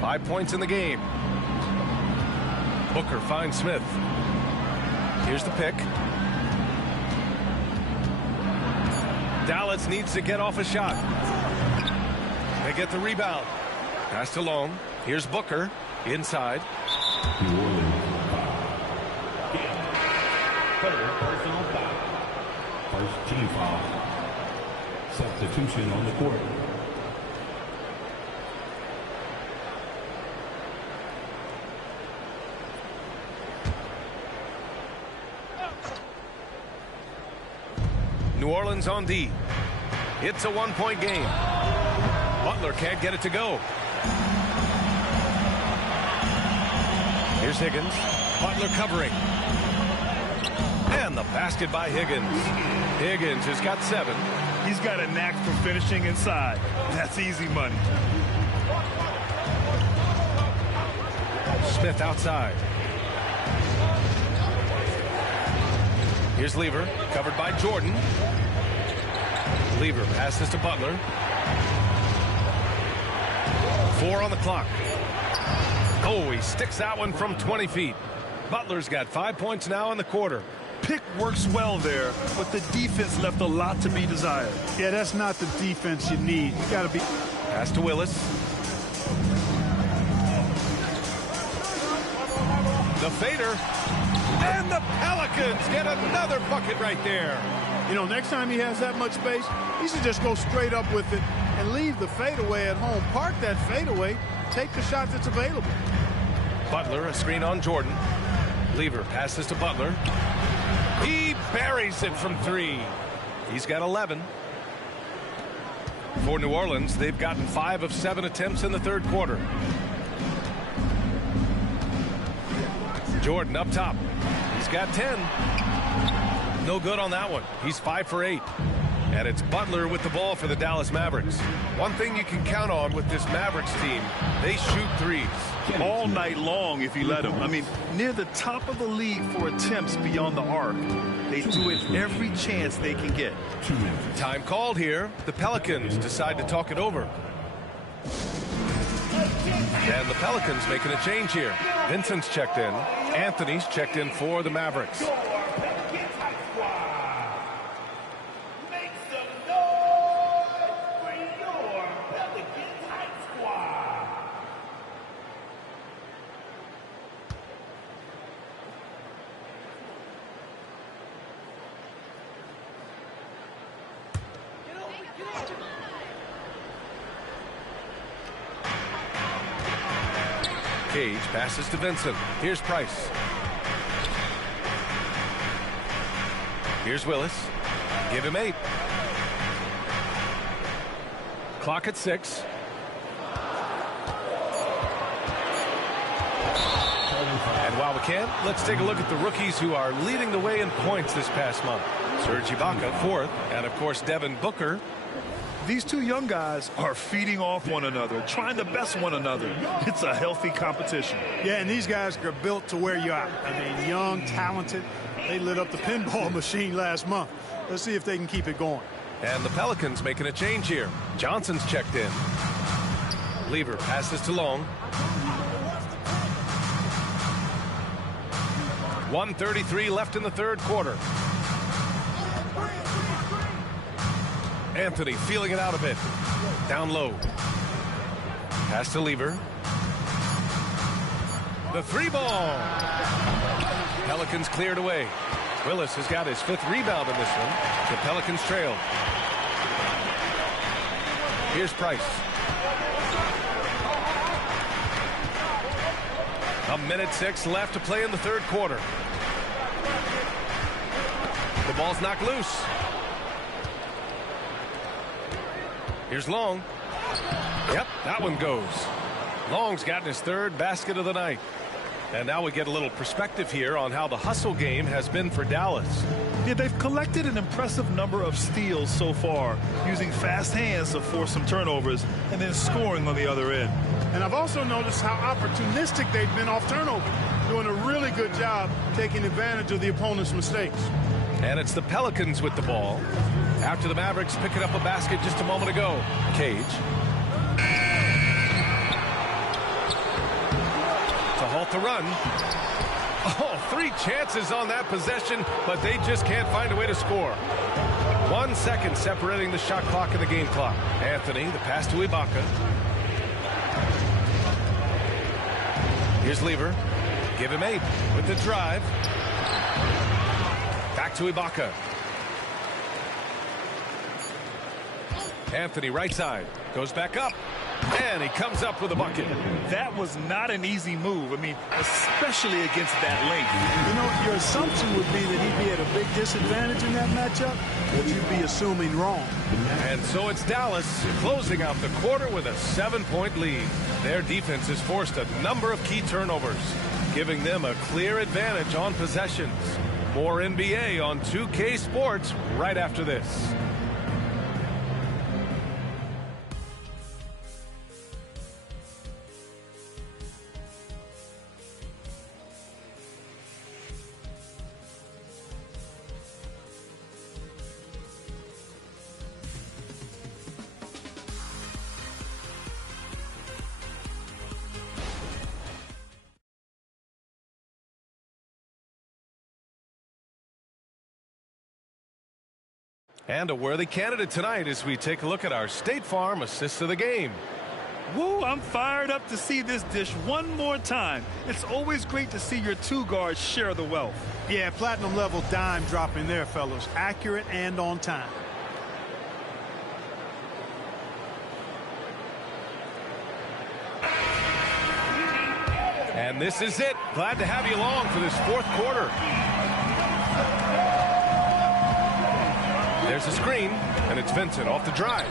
5 points in the game. Booker finds Smith. Here's the pick. Dallas needs to get off a shot. They get the rebound. Pass to Long. Here's Booker inside. New Orleans. Personal foul. First team foul. Substitution on the court. New Orleans on D. It's a 1-point game. Butler can't get it to go. Here's Higgins. Butler covering. And the basket by Higgins. Higgins has got 7. He's got a knack for finishing inside. That's easy money. Smith outside. Here's Lever, covered by Jordan. Lever passes to Butler. 4 on the clock. Oh, he sticks that one from 20 feet. Butler's got 5 points now in the quarter. Pick works well there, but the defense left a lot to be desired. Yeah, that's not the defense you need. You got to be. Pass to Willis. The fader. And the Pelicans get another bucket right there. You know, next time he has that much space, he should just go straight up with it and leave the fadeaway at home. Park that fadeaway. Take the shot that's available. Butler, a screen on Jordan. Lever passes to Butler. He buries it from 3. He's got 11. For New Orleans, they've gotten 5 of 7 attempts in the third quarter. Jordan up top. He's got 10. No good on that one. He's 5 for 8. And it's Butler with the ball for the Dallas Mavericks. One thing you can count on with this Mavericks team, they shoot threes. All night long if you let them. I mean, near the top of the league for attempts beyond the arc. They do it every chance they can get. Time called here. The Pelicans decide to talk it over. And the Pelicans making a change here. Vincent's checked in. Anthony's checked in for the Mavericks. Cage passes to Vincent. Here's Price. Here's Willis. Give him 8. Clock at 6. And while we can, let's take a look at the rookies who are leading the way in points this past month. Serge Ibaka, 4th, and of course Devin Booker. These two young guys are feeding off one another, trying to best one another. It's a healthy competition. Yeah, and these guys are built to wear you out. I mean, young, talented. They lit up the pinball machine last month. Let's see if they can keep it going. And the Pelicans making a change here. Johnson's checked in. Lever passes to Long. 1:33 left in the third quarter. Anthony feeling it out a bit. Down low. Pass to Lever. The 3 ball. Pelicans cleared away. Willis has got his 5th rebound in this one. The Pelicans trail. Here's Price. 1:06 left to play in the third quarter. The ball's knocked loose. Here's Long. Yep, that one goes. Long's gotten his 3rd basket of the night. And now we get a little perspective here on how the hustle game has been for Dallas. Yeah, they've collected an impressive number of steals so far, using fast hands to force some turnovers and then scoring on the other end. And I've also noticed how opportunistic they've been off turnover, doing a really good job taking advantage of the opponent's mistakes. And it's the Pelicans with the ball after the Mavericks picking up a basket just a moment ago. Cage. To halt the run. Oh, 3 chances on that possession, but they just can't find a way to score. 1 second separating the shot clock and the game clock. Anthony, the pass to Ibaka. Here's Lever. Give him 8 with the drive. Back to Ibaka. Anthony right side. Goes back up. And he comes up with a bucket. That was not an easy move. I mean, especially against that length. You know, your assumption would be that he'd be at a big disadvantage in that matchup, but you'd be assuming wrong. And so it's Dallas closing out the quarter with a 7-point lead. Their defense has forced a number of key turnovers, giving them a clear advantage on possessions. More NBA on 2K Sports right after this. And a worthy candidate tonight as we take a look at our State Farm assist of the game. Woo, I'm fired up to see this dish one more time. It's always great to see your 2 guards share the wealth. Yeah, platinum level dime dropping there, fellas. Accurate and on time. And this is it. Glad to have you along for this 4th quarter. There's a screen, and it's Vincent off the drive.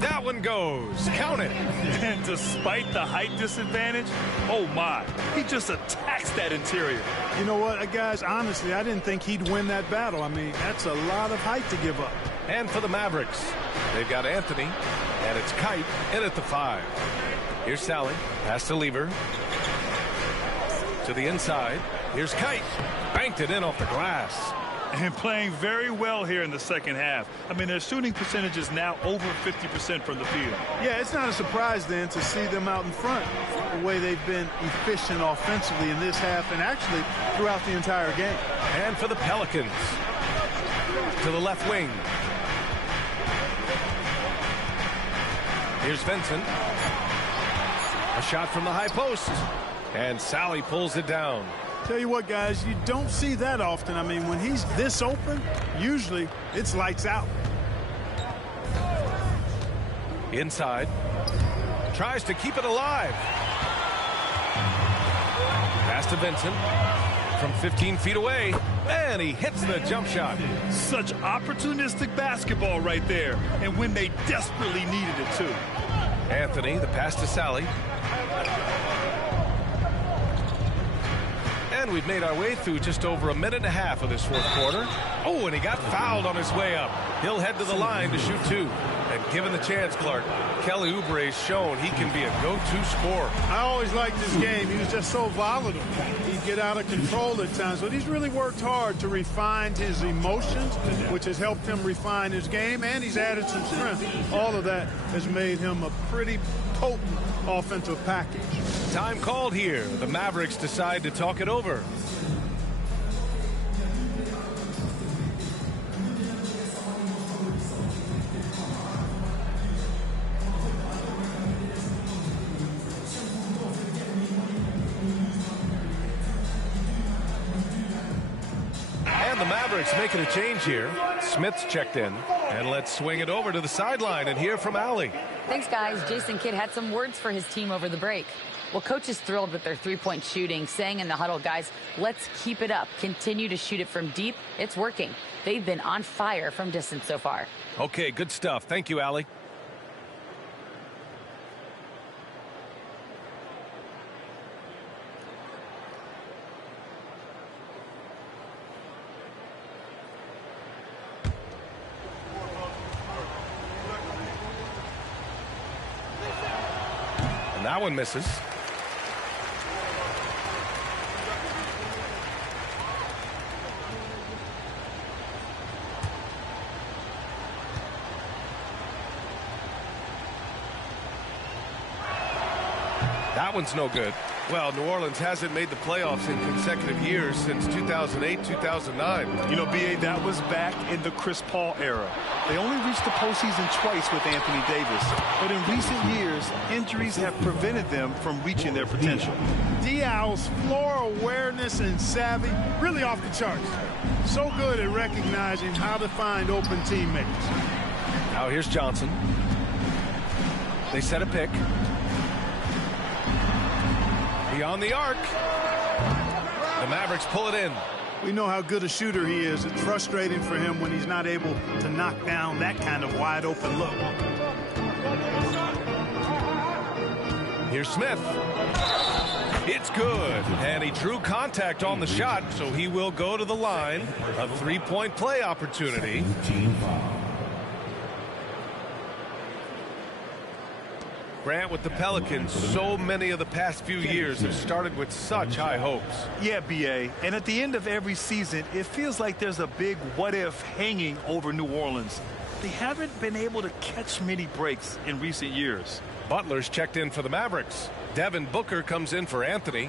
That one goes. Count it. And despite the height disadvantage, oh my, he just attacks that interior. You know what, guys, honestly, I didn't think he'd win that battle. I mean, that's a lot of height to give up. And for the Mavericks, they've got Anthony, and it's Kite in at the 5. Here's Sally. Pass to Lever. To the inside. Here's Kite. Banked it in off the glass. And playing very well here in the second half. I mean, their shooting percentage is now over 50% from the field. Yeah, it's not a surprise then to see them out in front the way they've been efficient offensively in this half and actually throughout the entire game. And for the Pelicans, to the left wing. Here's Vincent. A shot from the high post. And Sally pulls it down. Tell you what, guys, you don't see that often. I mean, when he's this open, usually it's lights out. Inside. Tries to keep it alive. Pass to Vincent. From 15 feet away. And he hits the jump shot. Such opportunistic basketball right there. And when they desperately needed it, too. Anthony, the pass to Sally. And we've made our way through just over a minute and a half of this fourth quarter. Oh, and he got fouled on his way up. He'll head to the line to shoot 2. And given the chance, Clark, Kelly Oubre's shown he can be a go-to scorer. I always liked this game. He was just so volatile. He'd get out of control at times. But he's really worked hard to refine his emotions, which has helped him refine his game. And he's added some strength. All of that has made him a pretty potent offensive package. Time called here. The Mavericks decide to talk it over. And the Mavericks making a change here. Smith's checked in. And let's swing it over to the sideline and hear from Allie. Thanks, guys. Jason Kidd had some words for his team over the break. Well, coach is thrilled with their three-point shooting, saying in the huddle, guys, let's keep it up. Continue to shoot it from deep. It's working. They've been on fire from distance so far. Okay, good stuff. Thank you, Allie. And that one misses. That one's no good. Well, New Orleans hasn't made the playoffs in consecutive years since 2008, 2009. You know, B.A., that was back in the Chris Paul era. They only reached the postseason twice with Anthony Davis. But in recent years, injuries have prevented them from reaching their potential. Diaw's floor awareness and savvy, really off the charts. So good at recognizing how to find open teammates. Now here's Johnson. They set a pick. Beyond the arc. The Mavericks pull it in. We know how good a shooter he is. It's frustrating for him when he's not able to knock down that kind of wide open look. Here's Smith. It's good. And he drew contact on the shot, so he will go to the line. A three-point play opportunity. Grant with the Pelicans, so many of the past few years have started with such high hopes. Yeah, B.A., and at the end of every season, it feels like there's a big what-if hanging over New Orleans. They haven't been able to catch many breaks in recent years. Butler's checked in for the Mavericks. Devin Booker comes in for Anthony.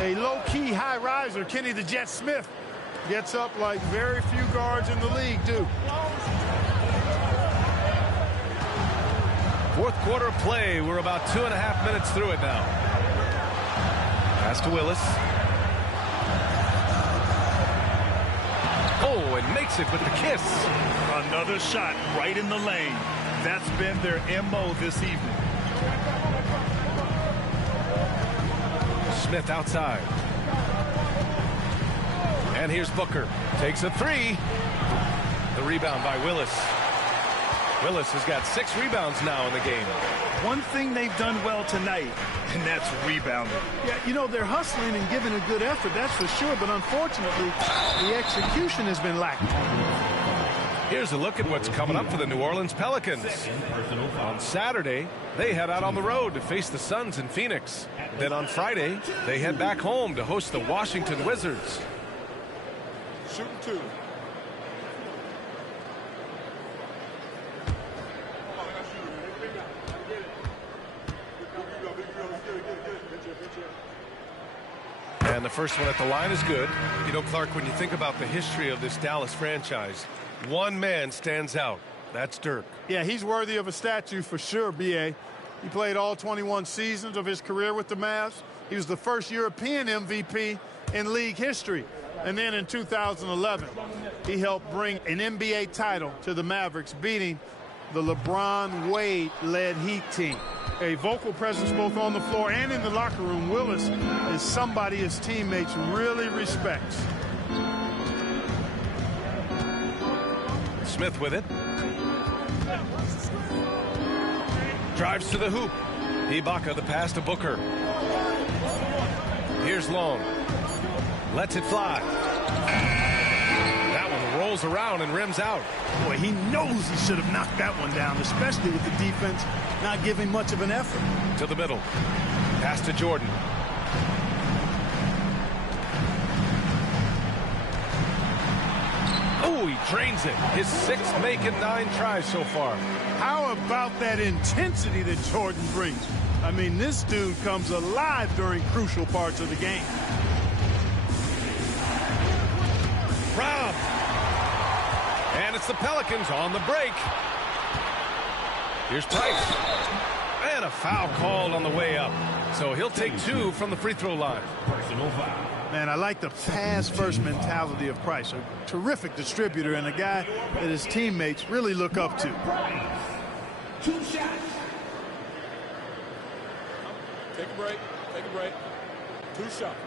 A low-key high riser, Kenny the Jet Smith, gets up like very few guards in the league, too. Fourth quarter of play. We're about 2.5 minutes through it now. Pass to Willis. Oh, and makes it with the kiss. Another shot right in the lane. That's been their MO this evening. Smith outside. And here's Booker. Takes a three. The rebound by Willis. Willis has got 6 rebounds now in the game. One thing they've done well tonight, and that's rebounding. Yeah, you know, they're hustling and giving a good effort, that's for sure. But unfortunately, the execution has been lacking. Here's a look at what's coming up for the New Orleans Pelicans. On Saturday, they head out on the road to face the Suns in Phoenix. Then on Friday, they head back home to host the Washington Wizards. Shooting 2. And the first one at the line is good. You know, Clark, when you think about the history of this Dallas franchise, One man stands out. That's Dirk. Yeah, he's worthy of a statue for sure, B.A. He played all 21 seasons of his career with the Mavs. He was the first European MVP in league history. And then in 2011, he helped bring an NBA title to the Mavericks, beating the LeBron Wade-led Heat team. A vocal presence both on the floor and in the locker room, Willis is somebody his teammates really respects. Smith with it. Drives to the hoop. Ibaka the pass to Booker. Here's Long. Lets it fly. That one rolls around and rims out. Boy, he knows he should have knocked that one down, especially with the defense not giving much of an effort. To the middle. Pass to Jordan. Oh, he drains it. His sixth make in 9 tries so far. How about that intensity that Jordan brings? I mean, this dude comes alive during crucial parts of the game. Rob. And it's the Pelicans on the break. Here's Price. And a foul called on the way up. So he'll take 2 from the free throw line. Personal foul. Man, I like the pass-first mentality of Price. A terrific distributor and a guy that his teammates really look up to. 2 shots. Take a break. Take a break. 2 shots.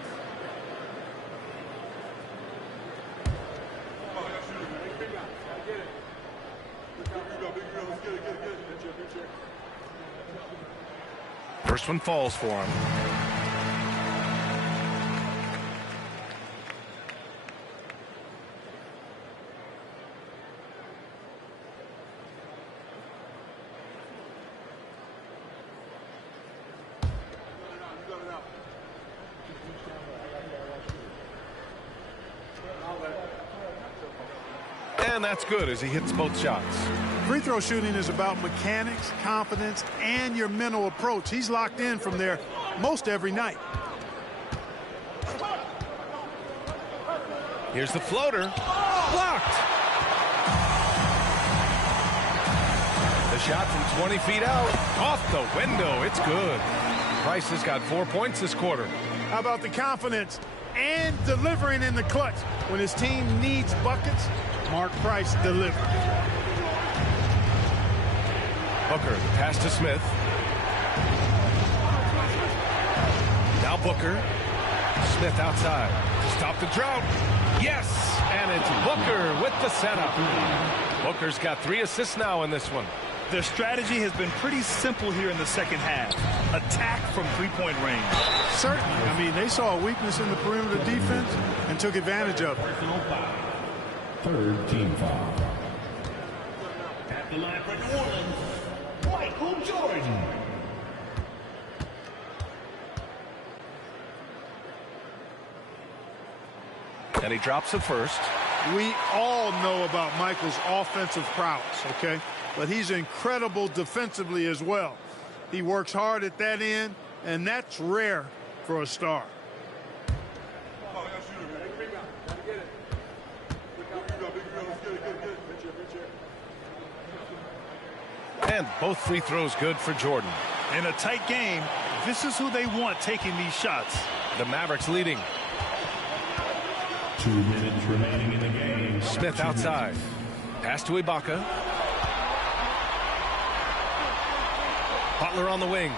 First one falls for him. And that's good as he hits both shots. Free throw shooting is about mechanics, confidence, and your mental approach. He's locked in from there most every night. Here's the floater. Blocked. The shot from 20 feet out. Off the window. It's good. Price has got 4 points this quarter. How about the confidence and delivering in the clutch? When his team needs buckets, Mark Price delivers. Booker, pass to Smith. Now Booker. Smith outside to stop the drought. Yes, and it's Booker with the setup. Booker's got 3 assists now in this one. Their strategy has been pretty simple here in the second half. Attack from three-point range. Certainly. I mean, they saw a weakness in the perimeter defense and took advantage of it. Personal foul. 3rd team foul. At the line for New Orleans, Michael Jordan. And he drops it first. We all know about Michael's offensive prowess, okay? But he's incredible defensively as well. He works hard at that end, and that's rare for a star. And both free throws good for Jordan. In a tight game, this is who they want taking these shots. The Mavericks leading. 2 minutes remaining in the game. Smith outside. Pass to Ibaka. Butler on the wing.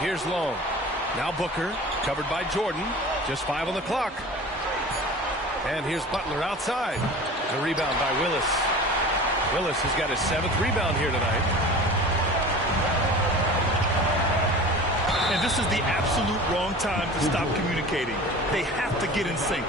Here's Long. Now Booker, covered by Jordan. Just 5 on the clock. And here's Butler outside. The rebound by Willis. Willis has got his 7th rebound here tonight. And this is the absolute wrong time to stop communicating. They have to get in sync.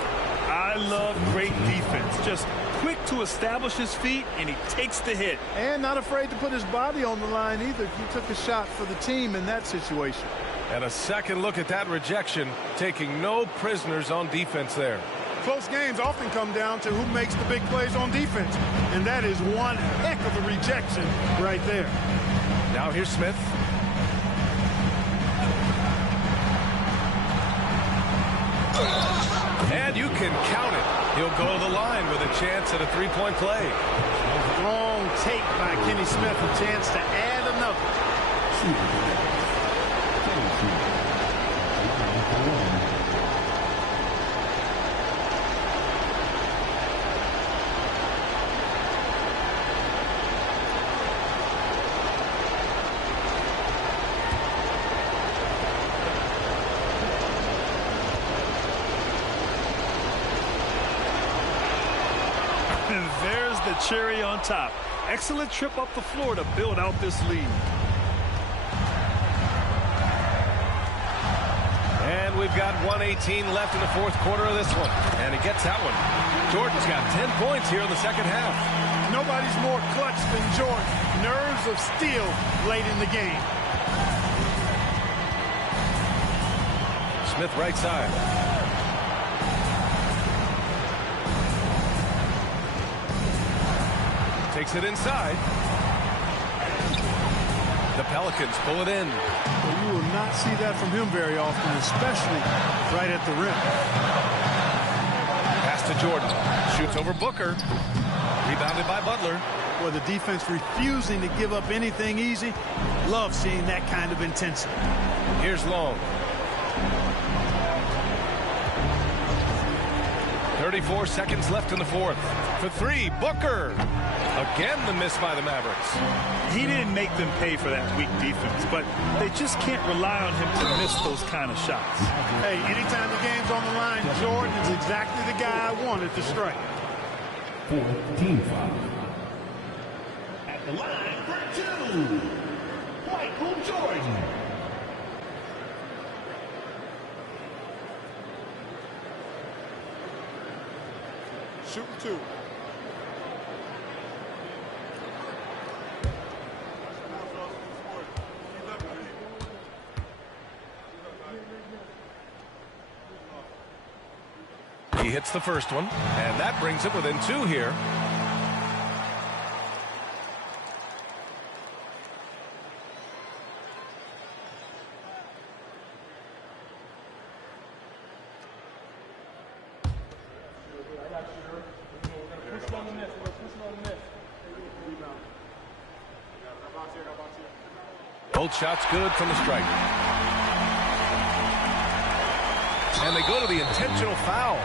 I love great defense. Just quick to establish his feet, and he takes the hit. And not afraid to put his body on the line either. He took a shot for the team in that situation. And a second look at that rejection, taking no prisoners on defense there. Close games often come down to who makes the big plays on defense. And that is one heck of a rejection right there. Now here's Smith. And you can count it. He'll go to the line with a chance at a three-point play. Long take by Kenny Smith, a chance to add another. And there's the cherry on top. Excellent trip up the floor to build out this lead. And we've got 1:18 left in the fourth quarter of this one. And he gets that one. Jordan's got 10 points here in the second half. Nobody's more clutch than Jordan. Nerves of steel late in the game. Smith right side. Takes it inside. The Pelicans pull it in. Well, you will not see that from him very often, especially right at the rim. Pass to Jordan. Shoots over Booker. Rebounded by Butler. Well, the defense refusing to give up anything easy. Love seeing that kind of intensity. Here's Long. 34 seconds left in the fourth. For three, Booker. Again, the miss by the Mavericks. He didn't make them pay for that weak defense, but they just can't rely on him to miss those kind of shots. Hey, anytime the game's on the line, Jordan is exactly the guy I wanted to strike. Fourth team foul. At the line for two, Michael Jordan. Shooting two. He hits the first one, and that brings it within two here. Both shots good from the striker. And they go to the intentional foul.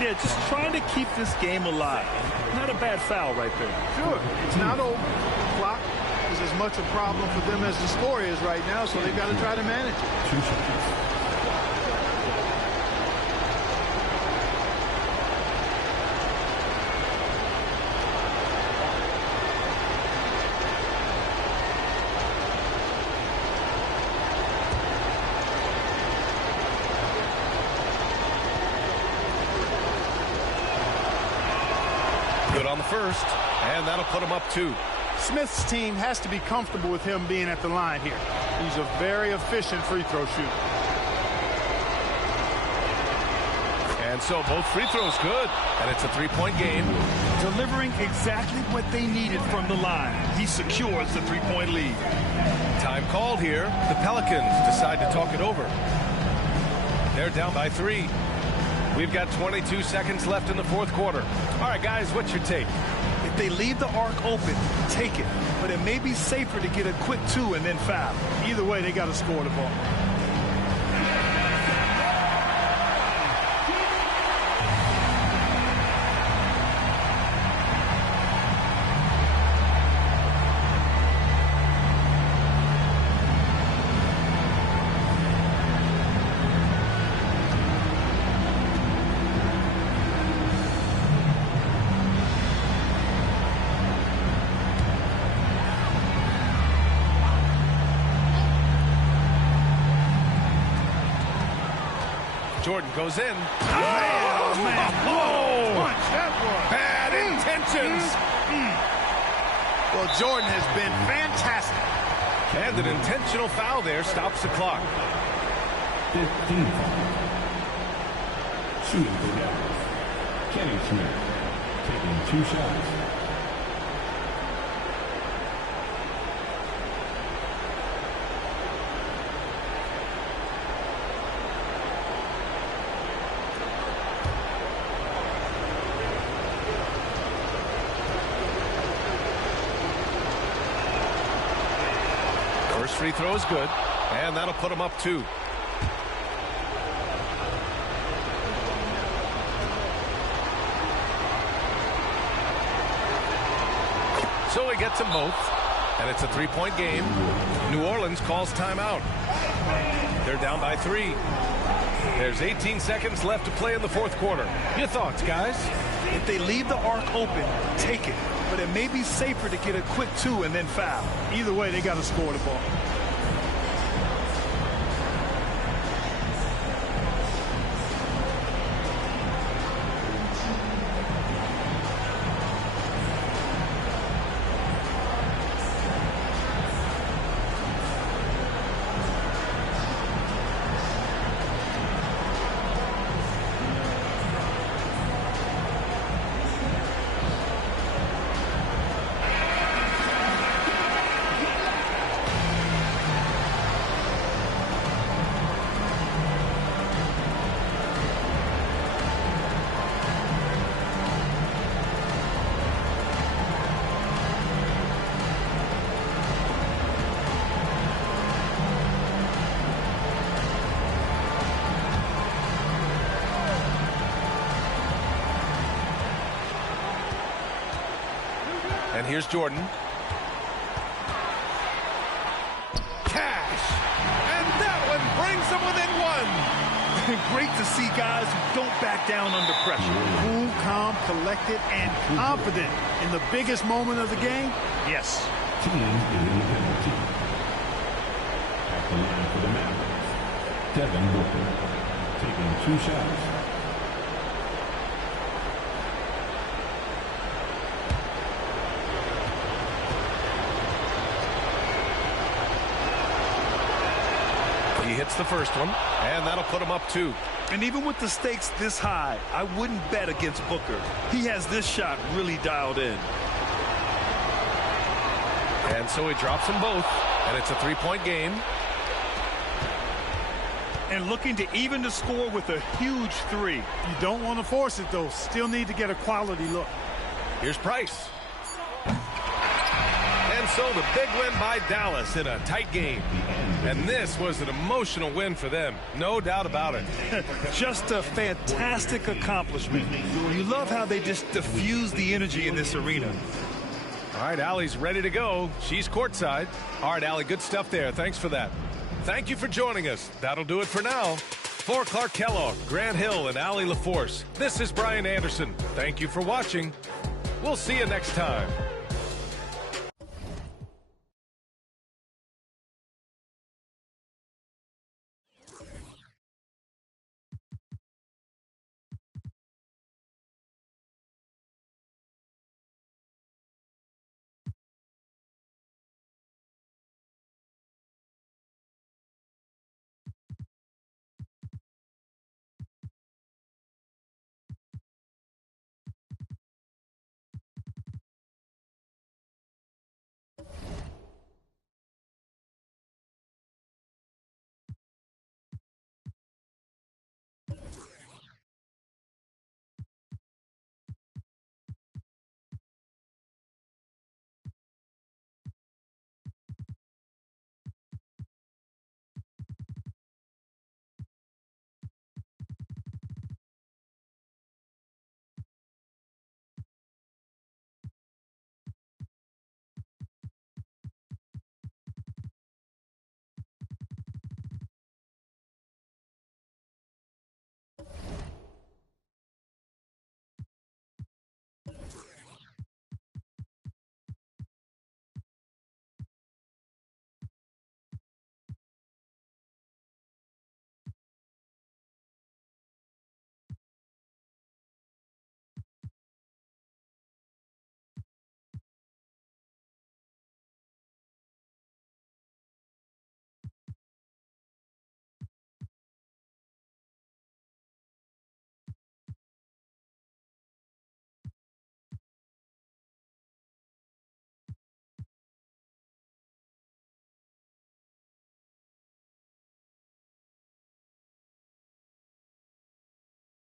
Yeah, just trying to keep this game alive. Not a bad foul right there. Sure, it's not over. The clock is as much a problem for them as the score is right now, so they've got to try to manage it. Good on the first, and that'll put him up two. Smith's team has to be comfortable with him being at the line here. He's a very efficient free throw shooter. And so both free throws good, and it's a three-point game. Delivering exactly what they needed from the line. He secures the three-point lead. Time called here. The Pelicans decide to talk it over. They're down by three. We've got 22 seconds left in the fourth quarter. All right, guys, what's your take? If they leave the arc open, take it. But it may be safer to get a quick two and then foul. Either way, they got to score the ball. Jordan goes in. Oh, man. Whoa. Punch. That was bad intentions. Well, Jordan has been fantastic. And an intentional foul there stops the clock. 15 foul. Shooting for Dallas, Kenny Smith taking two shots. free throw is good, and that'll put him up 2. So he gets them both, and it's a 3-point game. New Orleans calls timeout. They're down by 3. There's 18 seconds left to play in the 4th quarter. Your thoughts, guys? If they leave the arc open, take it. But it may be safer to get a quick 2 and then foul. Either way, they got to score the ball. And here's Jordan. Cash. And that one brings them within 1. Great to see guys who don't back down under pressure. Cool, calm, collected, and confident in the biggest moment of the game. Yes. Team is in the penalty. At the line for the Mavericks, Devin Booker taking 2 shots. He hits the first one, and that'll put him up 2. And even with the stakes this high, I wouldn't bet against Booker. He has this shot really dialed in. And so he drops them both, and it's a 3-point game. And looking to even the score with a huge 3. You don't want to force it, though. Still need to get a quality look. Here's Price. And so the big win by Dallas in a tight game. And this was an emotional win for them. No doubt about it. Just a fantastic accomplishment. You love how they just diffuse the energy in this arena. All right, Allie's ready to go. She's courtside. All right, Allie, good stuff there. Thanks for that. Thank you for joining us. That'll do it for now. For Clark Kellogg, Grant Hill, and Allie LaForce, this is Brian Anderson. Thank you for watching. We'll see you next time.